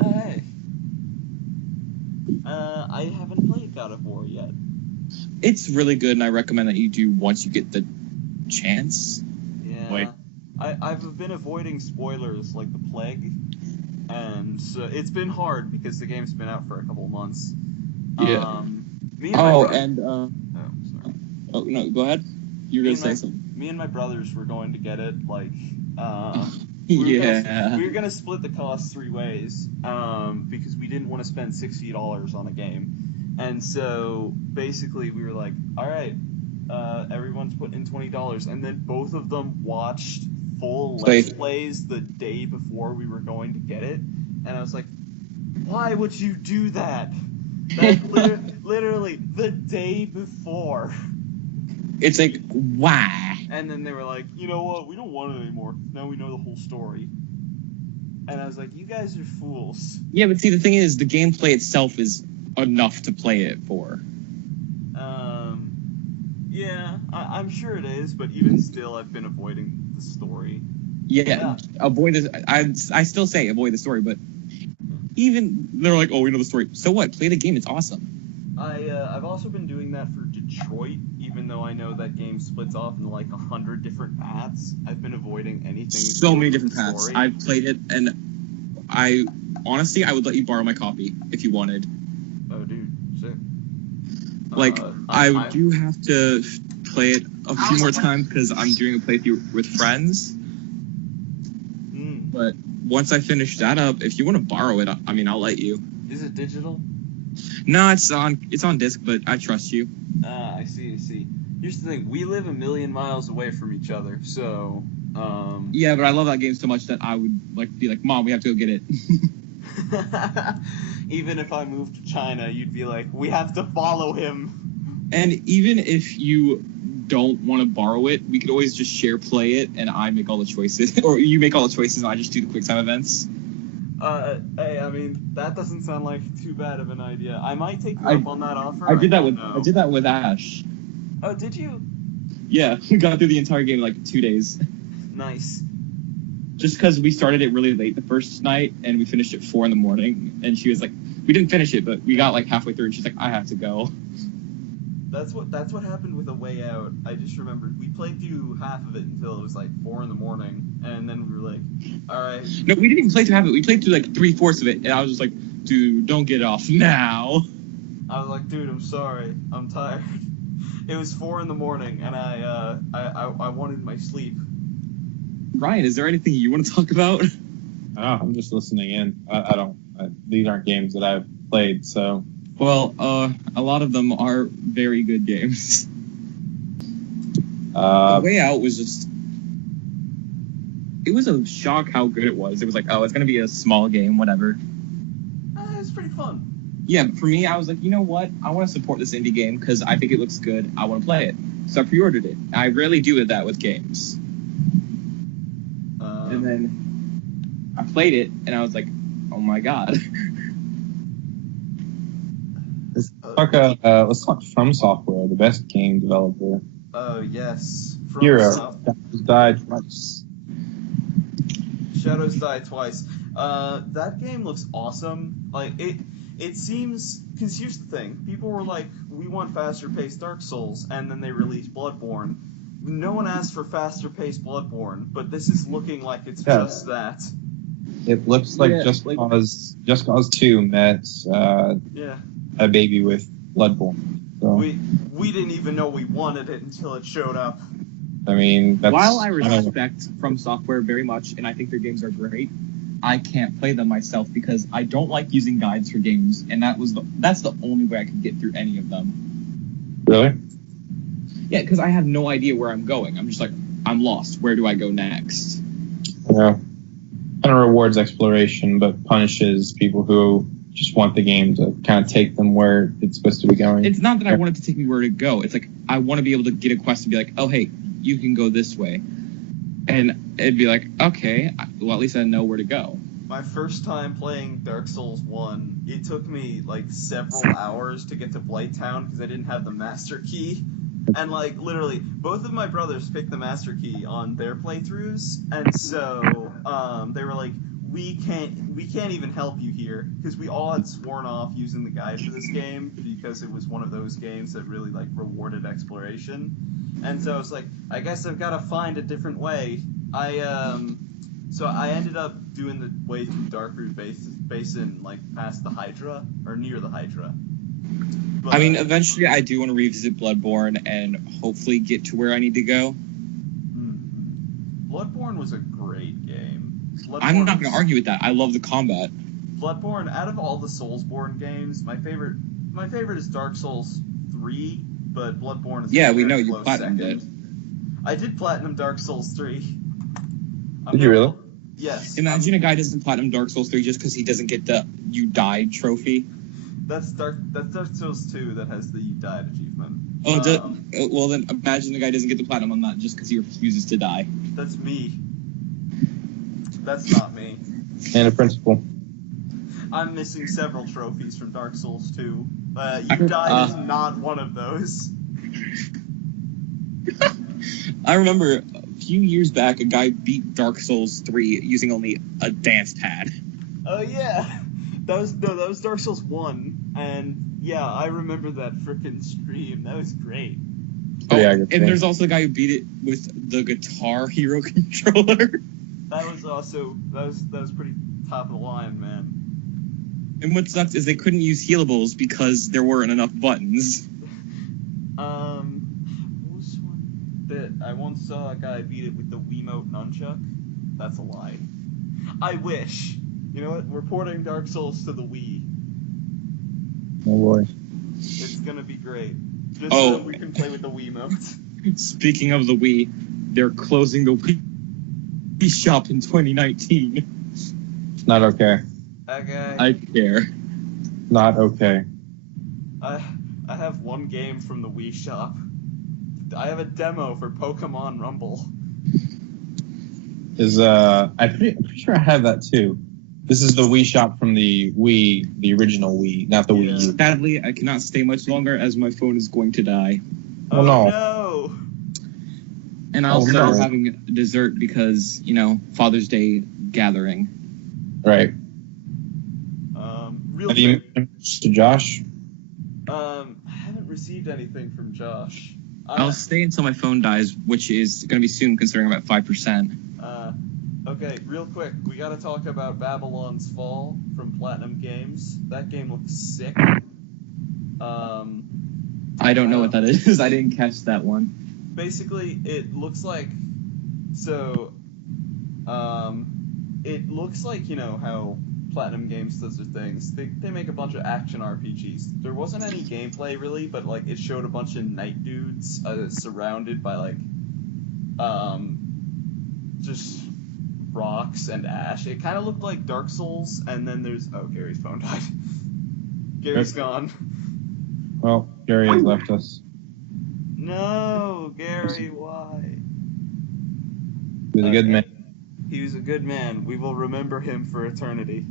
Hey, I haven't played God of War yet. It's really good, and I recommend that you do once you get the chance. Yeah. Like, I've been avoiding spoilers like the plague, and so it's been hard because the game's been out for a couple of months. Yeah. Sorry. Oh no, go ahead. You were gonna say something. Me and my brothers were going to get it. Like, we were gonna split the cost 3 ways, because we didn't want to spend $60 on a game, and so basically we were like, all right, everyone's put in $20, and then both of them watched full Let's Plays the day before we were going to get it, and I was like, why would you do that? That literally the day before. It's like, why? And then they were like, you know what, we don't want it anymore. Now we know the whole story. And I was like, you guys are fools. Yeah, but see, the thing is, the gameplay itself is enough to play it for. Yeah, I'm sure it is, but even still, I've been avoiding the story. Yeah. Avoid this. I still say avoid the story, but even they're like, oh, we know the story. So what? Play the game. It's awesome. I've also been doing that for Detroit, even though I know that game splits off into like 100 different paths. I've been avoiding anything. So many different paths. I've played it, and I would let you borrow my copy if you wanted. Oh, dude, sick. Like, I do have to play it a few more times because I'm doing a playthrough with friends. But once I finish that up, if you want to borrow it, I mean, I'll let you. Is it digital? No, it's on disc, but I trust you. I see. Here's the thing: we live a million miles away from each other, so. Yeah, but I love that game so much that I would be like, Mom, we have to go get it. Even if I moved to China, you'd be like, we have to follow him. And even if you don't want to borrow it, we could always just share play it, and I make all the choices, or you make all the choices, and I just do the quick time events. Hey, I mean, that doesn't sound like too bad of an idea. I might take you up on that offer. I did that with Ash. Oh, did you? Yeah, we got through the entire game in like 2 days. Nice. just because we started it really late the first night and we finished at 4 a.m. and she was like, we didn't finish it, but we got like halfway through and she's like, I have to go. That's what happened with A Way Out. I just remembered we played through half of it until it was like 4 a.m. and then we were like, all right. No, we didn't even play through half of it. We played through like 3/4 of it, and I was just like, dude, don't get off now. I was like, dude, I'm sorry, I'm tired. It was 4 a.m. and I wanted my sleep. Ryan, is there anything you want to talk about? Oh, I'm just listening in. These aren't games that I've played, so. Well, a lot of them are very good games. The Way Out was just... It was a shock how good it was. It was like, oh, it's going to be a small game, whatever. It was pretty fun. Yeah, for me, I was like, you know what? I want to support this indie game because I think it looks good. I want to play it. So I pre-ordered it. I rarely do that with games. And then I played it, and I was like, oh my god. Let's talk From Software, the best game developer. Oh, yes. Hero. Shadows died twice. Shadows Die Twice. That game looks awesome. Like, it seems... Because here's the thing. People were like, we want faster-paced Dark Souls, and then they released Bloodborne. No one asked for faster-paced Bloodborne, but this is looking like it's just that. It looks like Just Cause 2 met a baby with Bloodborne. So. We didn't even know we wanted it until it showed up. I mean, that's... While I respect From Software very much, and I think their games are great, I can't play them myself because I don't like using guides for games, and that's the only way I could get through any of them. Really? Yeah, because I have no idea where I'm going. I'm just like, I'm lost. Where do I go next? Yeah. Kind of rewards exploration, but punishes people who just want the game to kind of take them where it's supposed to be going. It's not that I want it to take me where to go. It's like, I want to be able to get a quest and be like, oh, hey, you can go this way. And it'd be like, okay, well, at least I know where to go. My first time playing Dark Souls 1, it took me, like, several hours to get to Blighttown because I didn't have the Master Key. And, like, literally, both of my brothers picked the Master Key on their playthroughs, and so, they were like, we can't even help you here, because we all had sworn off using the guide for this game, because it was one of those games that really, like, rewarded exploration. And so I was like, I guess I've got to find a different way. So I ended up doing the way through Darkroot Basin, like, past the Hydra, or near the Hydra. But, I mean, eventually I do want to revisit Bloodborne and hopefully get to where I need to go. Bloodborne was a great game. I'm not going to argue with that. I love the combat. Bloodborne, out of all the Soulsborne games, my favorite is Dark Souls 3, but Bloodborne is we know you platinumed it. I did platinum Dark Souls 3. Did you really? Yes. Imagine a guy doesn't platinum Dark Souls 3 just because he doesn't get the You Died trophy. That's Dark Souls 2 that has the You Died achievement. Well, then imagine the guy doesn't get the platinum on that just because he refuses to die. That's me. That's not me. And a principal. I'm missing several trophies from Dark Souls 2. You Died is not one of those. I remember a few years back, a guy beat Dark Souls 3 using only a dance pad. Oh, yeah. That was Dark Souls 1, and yeah, I remember that frickin' stream. That was great. And there's also the guy who beat it with the Guitar Hero controller. That was pretty top of the line, man. And what sucks is they couldn't use healables because there weren't enough buttons. What was one that I once saw a guy beat it with the Wiimote nunchuck? That's a lie. I wish. You know what? We're porting Dark Souls to the Wii. Oh boy. It's gonna be great. Just so we can play with the Wiimote. Speaking of the Wii, they're closing the Wii shop in 2019. It's not okay. Okay. I care. Not okay. I have one game from the Wii shop. I have a demo for Pokemon Rumble. I'm pretty sure I have that too. This is the Wii shop from the Wii, the original Wii, not the Wii U. Sadly, I cannot stay much longer as my phone is going to die. Oh no! And also having dessert because, Father's Day gathering. Right. Real Have you mentioned to Josh? I haven't received anything from Josh. I'll stay until my phone dies, which is going to be soon, considering I'm at 5%. Okay, real quick, we got to talk about Babylon's Fall from Platinum Games. That game looks sick. I don't know what that is. I didn't catch that one. Basically, it looks like it looks like how Platinum Games does their things. They make a bunch of action RPGs. There wasn't any gameplay really, but it showed a bunch of night dudes surrounded by just rocks and ash. It kind of looked like Dark Souls, and then there's Gary's phone died. Gary's gone. Well, Gary has left us. No, Gary, why? He was a good man. He was a good man. We will remember him for eternity.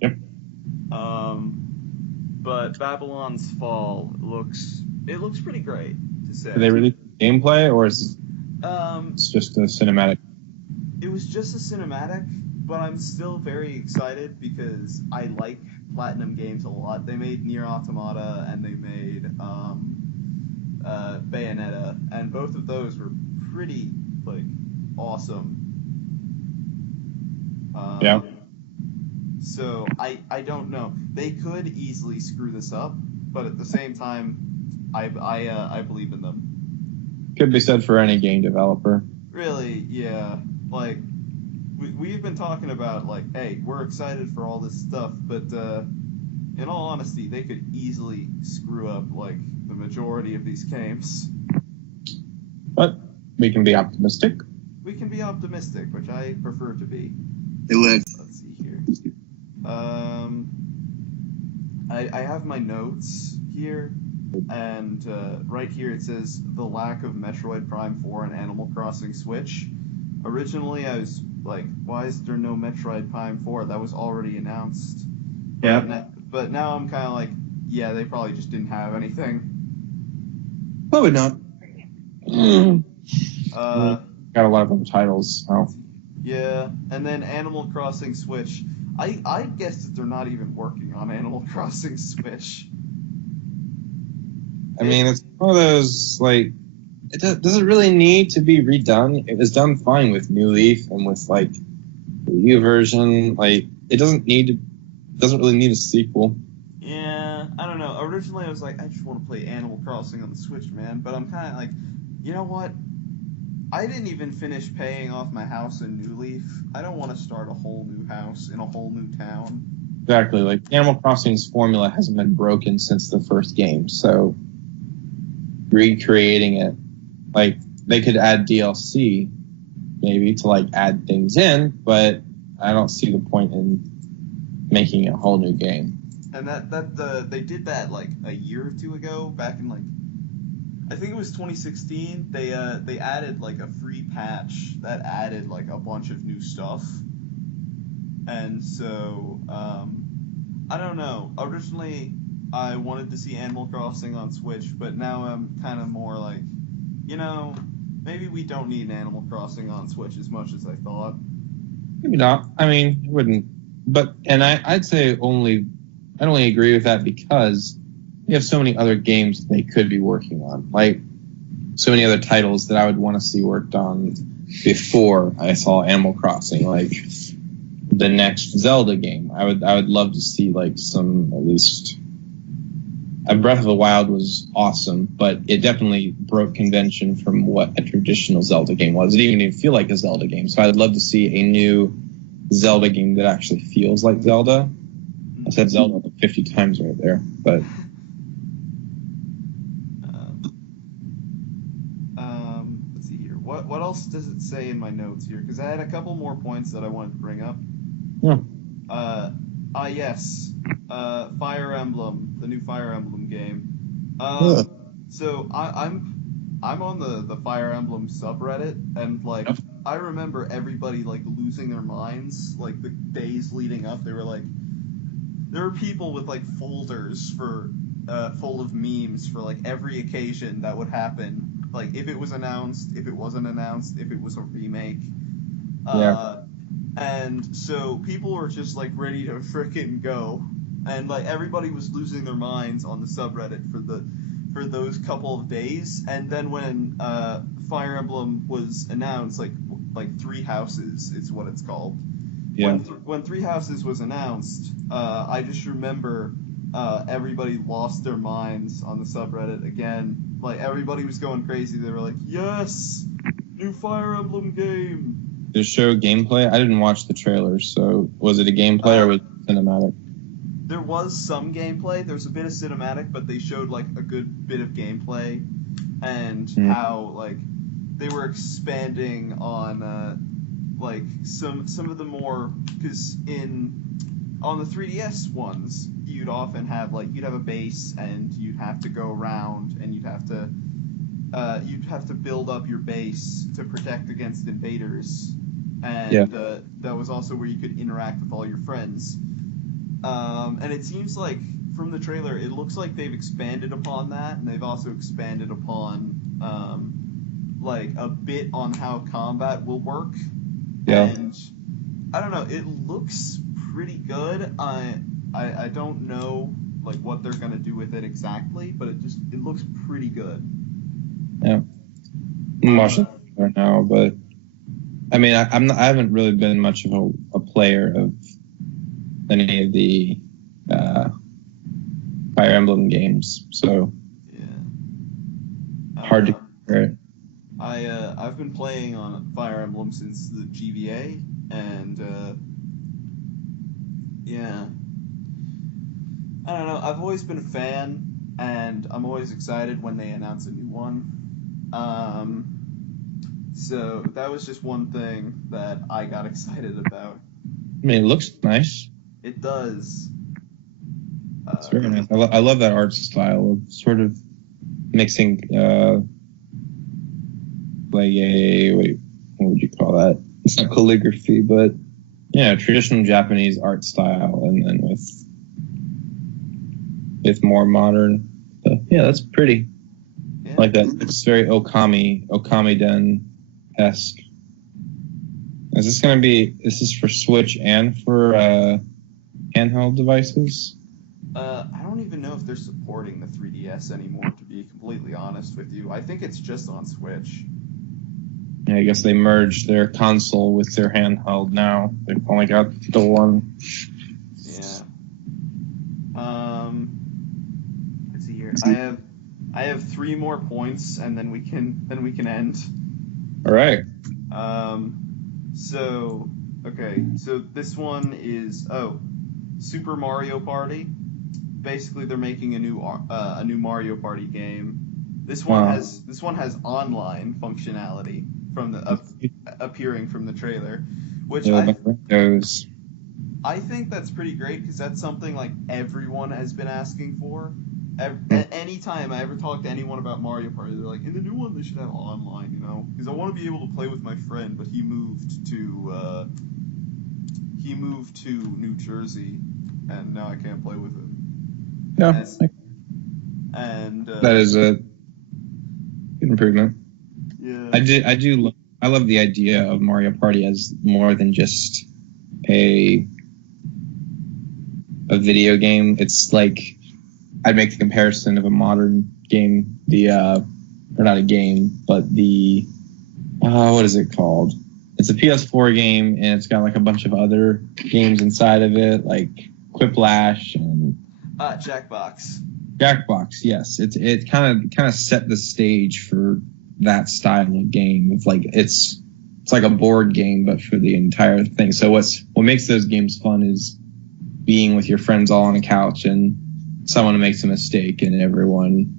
Yep. But Babylon's Fall looks pretty great to say. Did they release gameplay, or is it's just a cinematic? It was just a cinematic, but I'm still very excited because I like Platinum Games a lot. They made Nier Automata and they made Bayonetta, and both of those were pretty awesome. Yeah. So I don't know. They could easily screw this up, but at the same time, I believe in them. Could be said for any game developer. Really, yeah. We've been talking about hey, we're excited for all this stuff, but in all honesty, they could easily screw up the majority of these games. But we can be optimistic. We can be optimistic, which I prefer to be. Let's see here. I have my notes here, and right here it says the lack of Metroid Prime 4 and Animal Crossing Switch. Originally, I was like, why is there no Metroid Prime 4? That was already announced. Yeah. But now I'm kind of like, yeah, they probably just didn't have anything. Probably not. Got a lot of other titles. So. Yeah, and then Animal Crossing Switch. I guess that they're not even working on Animal Crossing Switch. I mean, it's one of those, it doesn't really need to be redone. It was done fine with New Leaf and with, the Wii U version. It doesn't really need a sequel. Yeah, I don't know. Originally, I was like, I just want to play Animal Crossing on the Switch, man. But I'm kind of like, you know what? I didn't even finish paying off my house in New Leaf. I don't want to start a whole new house in a whole new town. Exactly. Animal Crossing's formula hasn't been broken since the first game, so recreating it, they could add DLC, maybe, to, add things in, but I don't see the point in making a whole new game. And they did that, a year or two ago, back in, I think it was 2016, they added a free patch that added a bunch of new stuff. And so I don't know. Originally I wanted to see Animal Crossing on Switch, but now I'm kind of more maybe we don't need Animal Crossing on Switch as much as I thought. Maybe not. I mean, it wouldn't. But I'd say I'd only agree with that because we have so many other games they could be working on, so many other titles that I would want to see worked on before I saw Animal Crossing, the next Zelda game. I would love to see some, at least. Breath of the Wild was awesome, but it definitely broke convention from what a traditional Zelda game was. It didn't even feel like a Zelda game, so I'd love to see a new Zelda game that actually feels like Zelda. I said Zelda 50 times right there, but let's see here. What else does it say in my notes here? Because I had a couple more points that I wanted to bring up. Yeah. Yes. Fire Emblem, the new Fire Emblem game. So I'm on the Fire Emblem subreddit, and I remember everybody losing their minds the days leading up. They were there were people with folders for full of memes for every occasion that would happen, like if it was announced, if it wasn't announced, if it was a remake. And so people were just like ready to frickin' go, and like everybody was losing their minds on the subreddit for those couple of days. And then when Fire Emblem was announced, like Three Houses is what it's called. Yeah. When Three Houses was announced, I just remember everybody lost their minds on the subreddit again. Like everybody was going crazy. They were like, "Yes, new Fire Emblem game." To show gameplay? I didn't watch the trailer, so was it a gameplay or was it cinematic? There was some gameplay. There was a bit of cinematic, but they showed like a good bit of gameplay and how like they were expanding on like some of the more, because on the 3DS ones you'd often have you'd have a base and you'd have to go around and you'd have to build up your base to protect against invaders, and that was also where you could interact with all your friends. And it seems like from the trailer, it looks like they've expanded upon that, and they've also expanded upon like a bit on how combat will work. Yeah. And I don't know, it looks pretty good. I don't know like what they're gonna do with it exactly, but it looks pretty good. Yeah. I'm watching it right now, but I mean, I haven't really been much of a player of any of the Fire Emblem games, so hard to compare it. I've been playing on Fire Emblem since the GBA, and I don't know. I've always been a fan, and I'm always excited when they announce a new one. So that was just one thing that I got excited about. I mean, it looks nice. It does. It's very nice. I love that art style of sort of mixing, what would you call that? It's not calligraphy, but traditional Japanese art style, and then with more modern. But yeah, that's pretty. Yeah. Like that. It's very Okami-den-esque. Is this for Switch and for handheld devices? I don't even know if they're supporting the 3DS anymore, to be completely honest with you. I think it's just on Switch. Yeah, I guess they merged their console with their handheld now. They've only got the one. Yeah. Let's see here. I have 3 more points, and then we can end. All right. So this one is Super Mario Party. Basically, they're making a new Mario Party game. This one has online functionality from the appearing from the trailer, which I think that's pretty great, because that's something like everyone has been asking for. Anytime I ever talk to anyone about Mario Party, they're like, in the new one they should have online, because I want to be able to play with my friend, but he moved to New Jersey, and now I can't play with him. Yeah, and that is a good improvement. Yeah, I love the idea of Mario Party as more than just a video game. It's like, I'd make the comparison of a modern game, or not a game, but what is it called? It's a PS4 game, and it's got like a bunch of other games inside of it, like Quiplash and Jackbox. Jackbox, yes. It kind of set the stage for that style of game. Of like it's like a board game, but for the entire thing. So what makes those games fun is being with your friends all on a couch, and someone makes a mistake, and everyone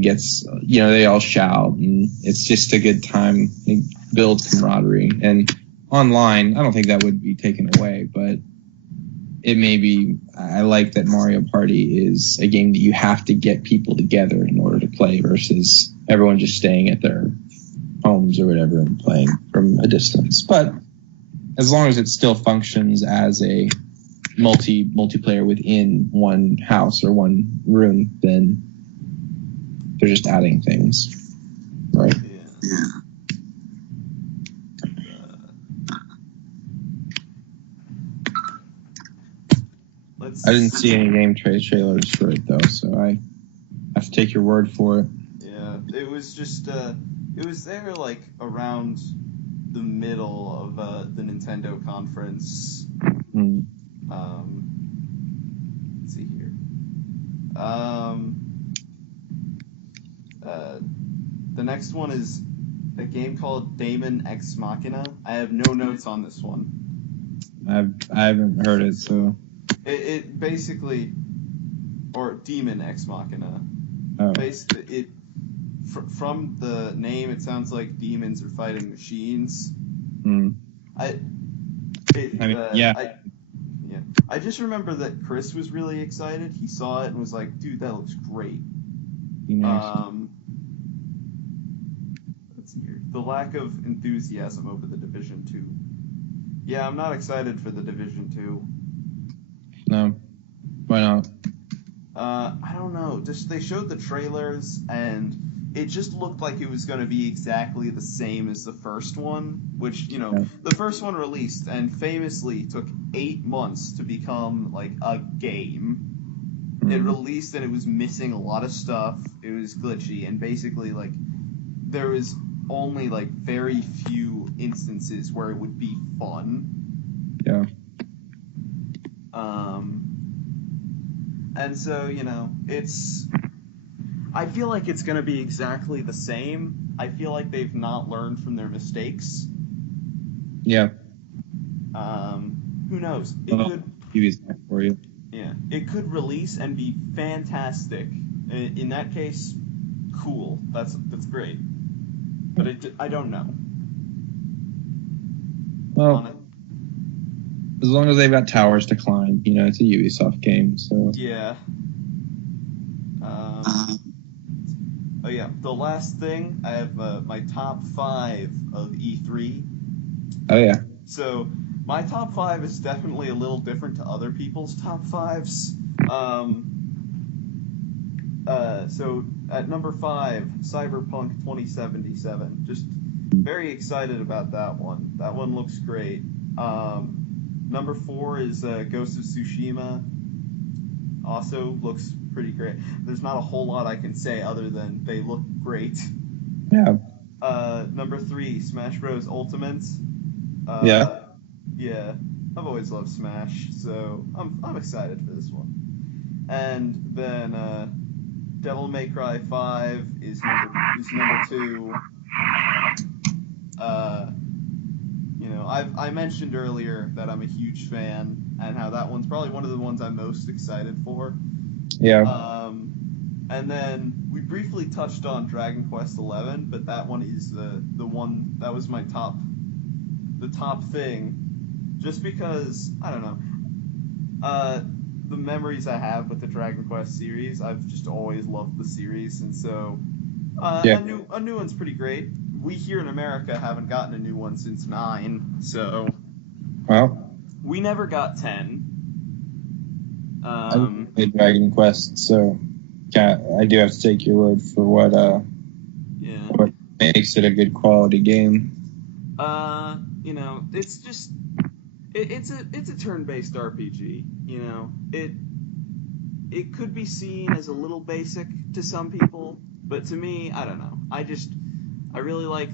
gets, they all shout, and it's just a good time. It builds camaraderie. And online, I don't think that would be taken away, but it may be. I like that Mario Party is a game that you have to get people together in order to play, versus everyone just staying at their homes or whatever and playing from a distance. But as long as it still functions as a multiplayer within one house or one room, then they're just adding things. Right. Yeah. I didn't see any game trailers for it though, so I have to take your word for it. Yeah, it was just it was there like around the middle of the Nintendo conference. Let's see here. The next one is a game called Daemon Ex Machina. I have no notes on this one. I haven't heard it, so it basically, or Demon Ex Machina. Oh. Basically, from the name, it sounds like demons are fighting machines. I just remember that Chris was really excited. He saw it and was like, "Dude, that looks great." Let's see here. The lack of enthusiasm over the Division 2. Yeah, I'm not excited for the Division 2. No. Why not? I don't know. Just they showed the trailers and it just looked like it was going to be exactly the same as the first one, which, the first one released and famously took 8 months to become, like, a game. It released and it was missing a lot of stuff. It was glitchy, and basically, like, there was only, like, very few instances where it would be fun. Yeah. And so, I feel like it's going to be exactly the same. I feel like they've not learned from their mistakes. Yeah. Who knows? It could TV's back for you. Yeah, it could release and be fantastic. In that case, cool. That's great. But I don't know. Well, as long as they've got towers to climb, it's a Ubisoft game, so. Yeah. Oh yeah, the last thing, I have my top 5 of E3. Oh yeah. So, my top 5 is definitely a little different to other people's top 5s. So, at number 5, Cyberpunk 2077. Just very excited about that one. That one looks great. Number 4 is Ghost of Tsushima. Also looks pretty great. There's not a whole lot I can say other than they look great. Yeah. Number 3, Smash Bros. Ultimate. Yeah. Yeah. I've always loved Smash, so I'm excited for this one. And then Devil May Cry 5 is number 2. I mentioned earlier that I'm a huge fan, and how that one's probably one of the ones I'm most excited for. Yeah. And then we briefly touched on Dragon Quest XI, but that one is the one that was the top thing, just because I don't know. The memories I have with the Dragon Quest series, I've just always loved the series, and so a new one's pretty great. We here in America haven't gotten a new one since 9, so we never got 10. I played Dragon Quest, so I do have to take your word for what makes it a good quality game. It's just it's a turn-based RPG. It could be seen as a little basic to some people, but to me, I don't know. I really like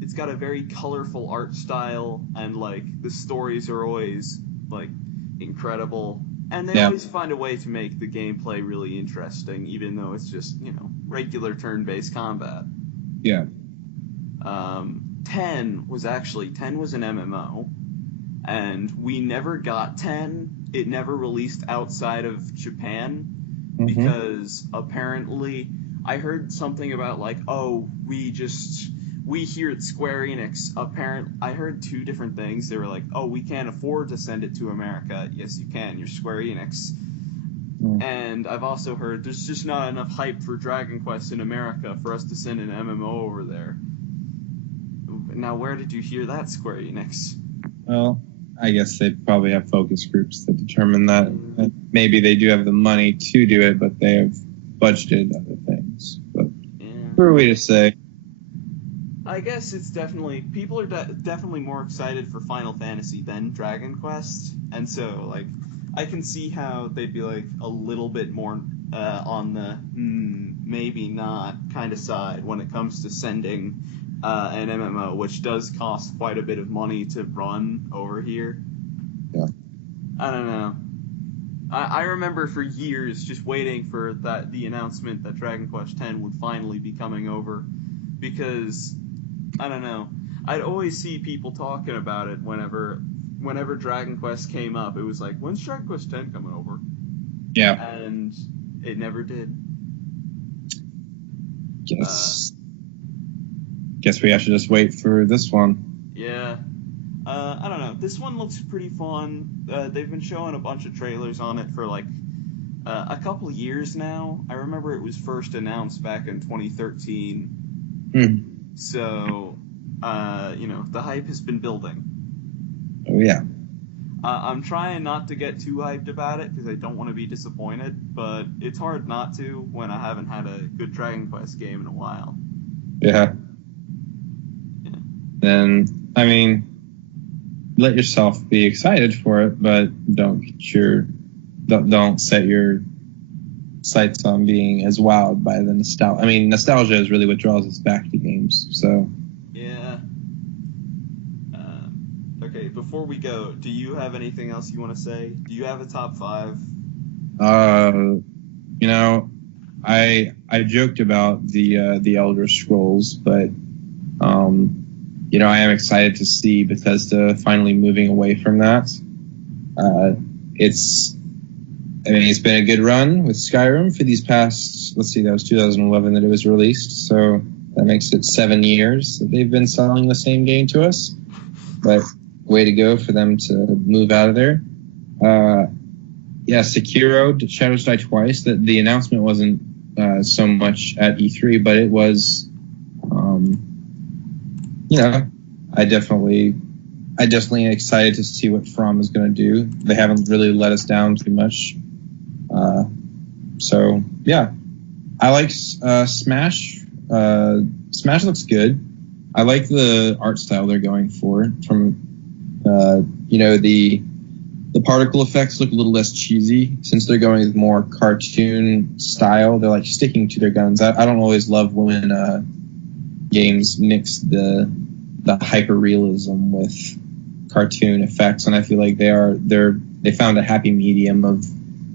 it's got a very colorful art style, and the stories are always incredible, and they always find a way to make the gameplay really interesting, even though it's just regular turn-based combat. Yeah. 10 was an MMO, and we never got 10. It never released outside of Japan, because apparently I heard something about we here at Square Enix, I heard 2 different things. They were like, oh, we can't afford to send it to America. Yes, you can. You're Square Enix. And I've also heard there's just not enough hype for Dragon Quest in America for us to send an MMO over there. Now, where did you hear that, Square Enix? Well, I guess they probably have focus groups that determine that. Maybe they do have the money to do it, but they have budgeted other things. But who are we to say? I guess it's definitely people are definitely more excited for Final Fantasy than Dragon Quest, and so like I can see how they'd be like a little bit more on the maybe not kind of side when it comes to sending an MMO, which does cost quite a bit of money to run over here. Yeah. I don't know. I remember for years just waiting for the announcement that Dragon Quest X would finally be coming over, because I don't know. I'd always see people talking about it whenever Dragon Quest came up. It was like, when's Dragon Quest X coming over? Yeah. And it never did. Guess we have to just wait for this one. Yeah. I don't know. This one looks pretty fun. They've been showing a bunch of trailers on it for like a couple years now. I remember it was first announced back in 2013. So, the hype has been building. Oh, yeah. I'm trying not to get too hyped about it because I don't want to be disappointed, but it's hard not to when I haven't had a good Dragon Quest game in a while. Yeah. Then, I mean, let yourself be excited for it, but don't set your sights on being as wowed by the nostalgia. I mean, nostalgia is really what draws us back to games. So yeah. Okay, before we go, do you have anything else you want to say? Do you have a top 5? I joked about the Elder Scrolls, but I am excited to see Bethesda finally moving away from that. It's been a good run with Skyrim for these past, that was 2011 that it was released, so that makes it 7 years that they've been selling the same game to us. But way to go for them to move out of there. Sekiro, Shadows Die Twice, that the announcement wasn't so much at E3, but it was, I definitely excited to see what From is going to do. They haven't really let us down too much. So yeah, I like Smash. Smash looks good. I like the art style they're going for. From the particle effects look a little less cheesy since they're going with more cartoon style. They're like sticking to their guns. I don't always love when games mix the hyper realism with cartoon effects, and I feel like they found a happy medium of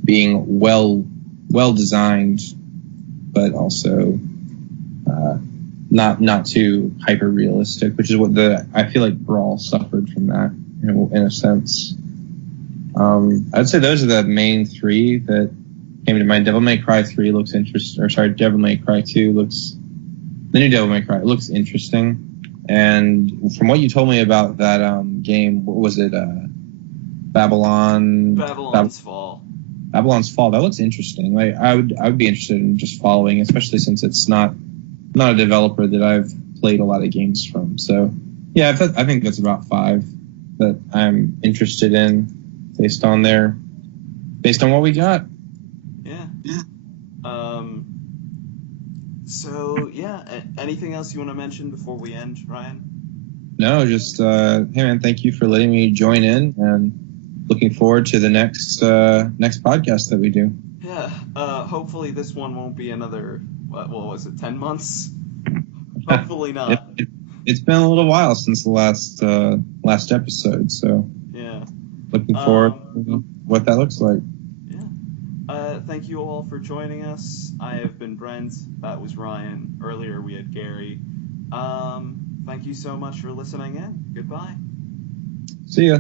being well designed, but also not too hyper realistic, which is what I feel like Brawl suffered from that in a sense. I'd say those are the main 3 that came to mind. Devil May Cry 3 looks interesting. Devil May Cry 2 looks. The new Devil May Cry looks interesting. And from what you told me about that game, what was it? Babylon's Fall. Babylon's Fall. That looks interesting. Like I would be interested in just following, especially since it's not a developer that I've played a lot of games from. So yeah, I think that's about 5 that I'm interested in based on what we got. Yeah. So yeah, anything else you want to mention before we end, Ryan? No, just hey man, thank you for letting me join in, and looking forward to the next podcast that we do. Yeah, hopefully this one won't be another, what was it, 10 months? Hopefully not. It's been a little while since the last episode, so yeah. Looking forward to what that looks like. Yeah. Thank you all for joining us. I have been Brent. That was Ryan. Earlier we had Gary. Thank you so much for listening in. Goodbye. See ya.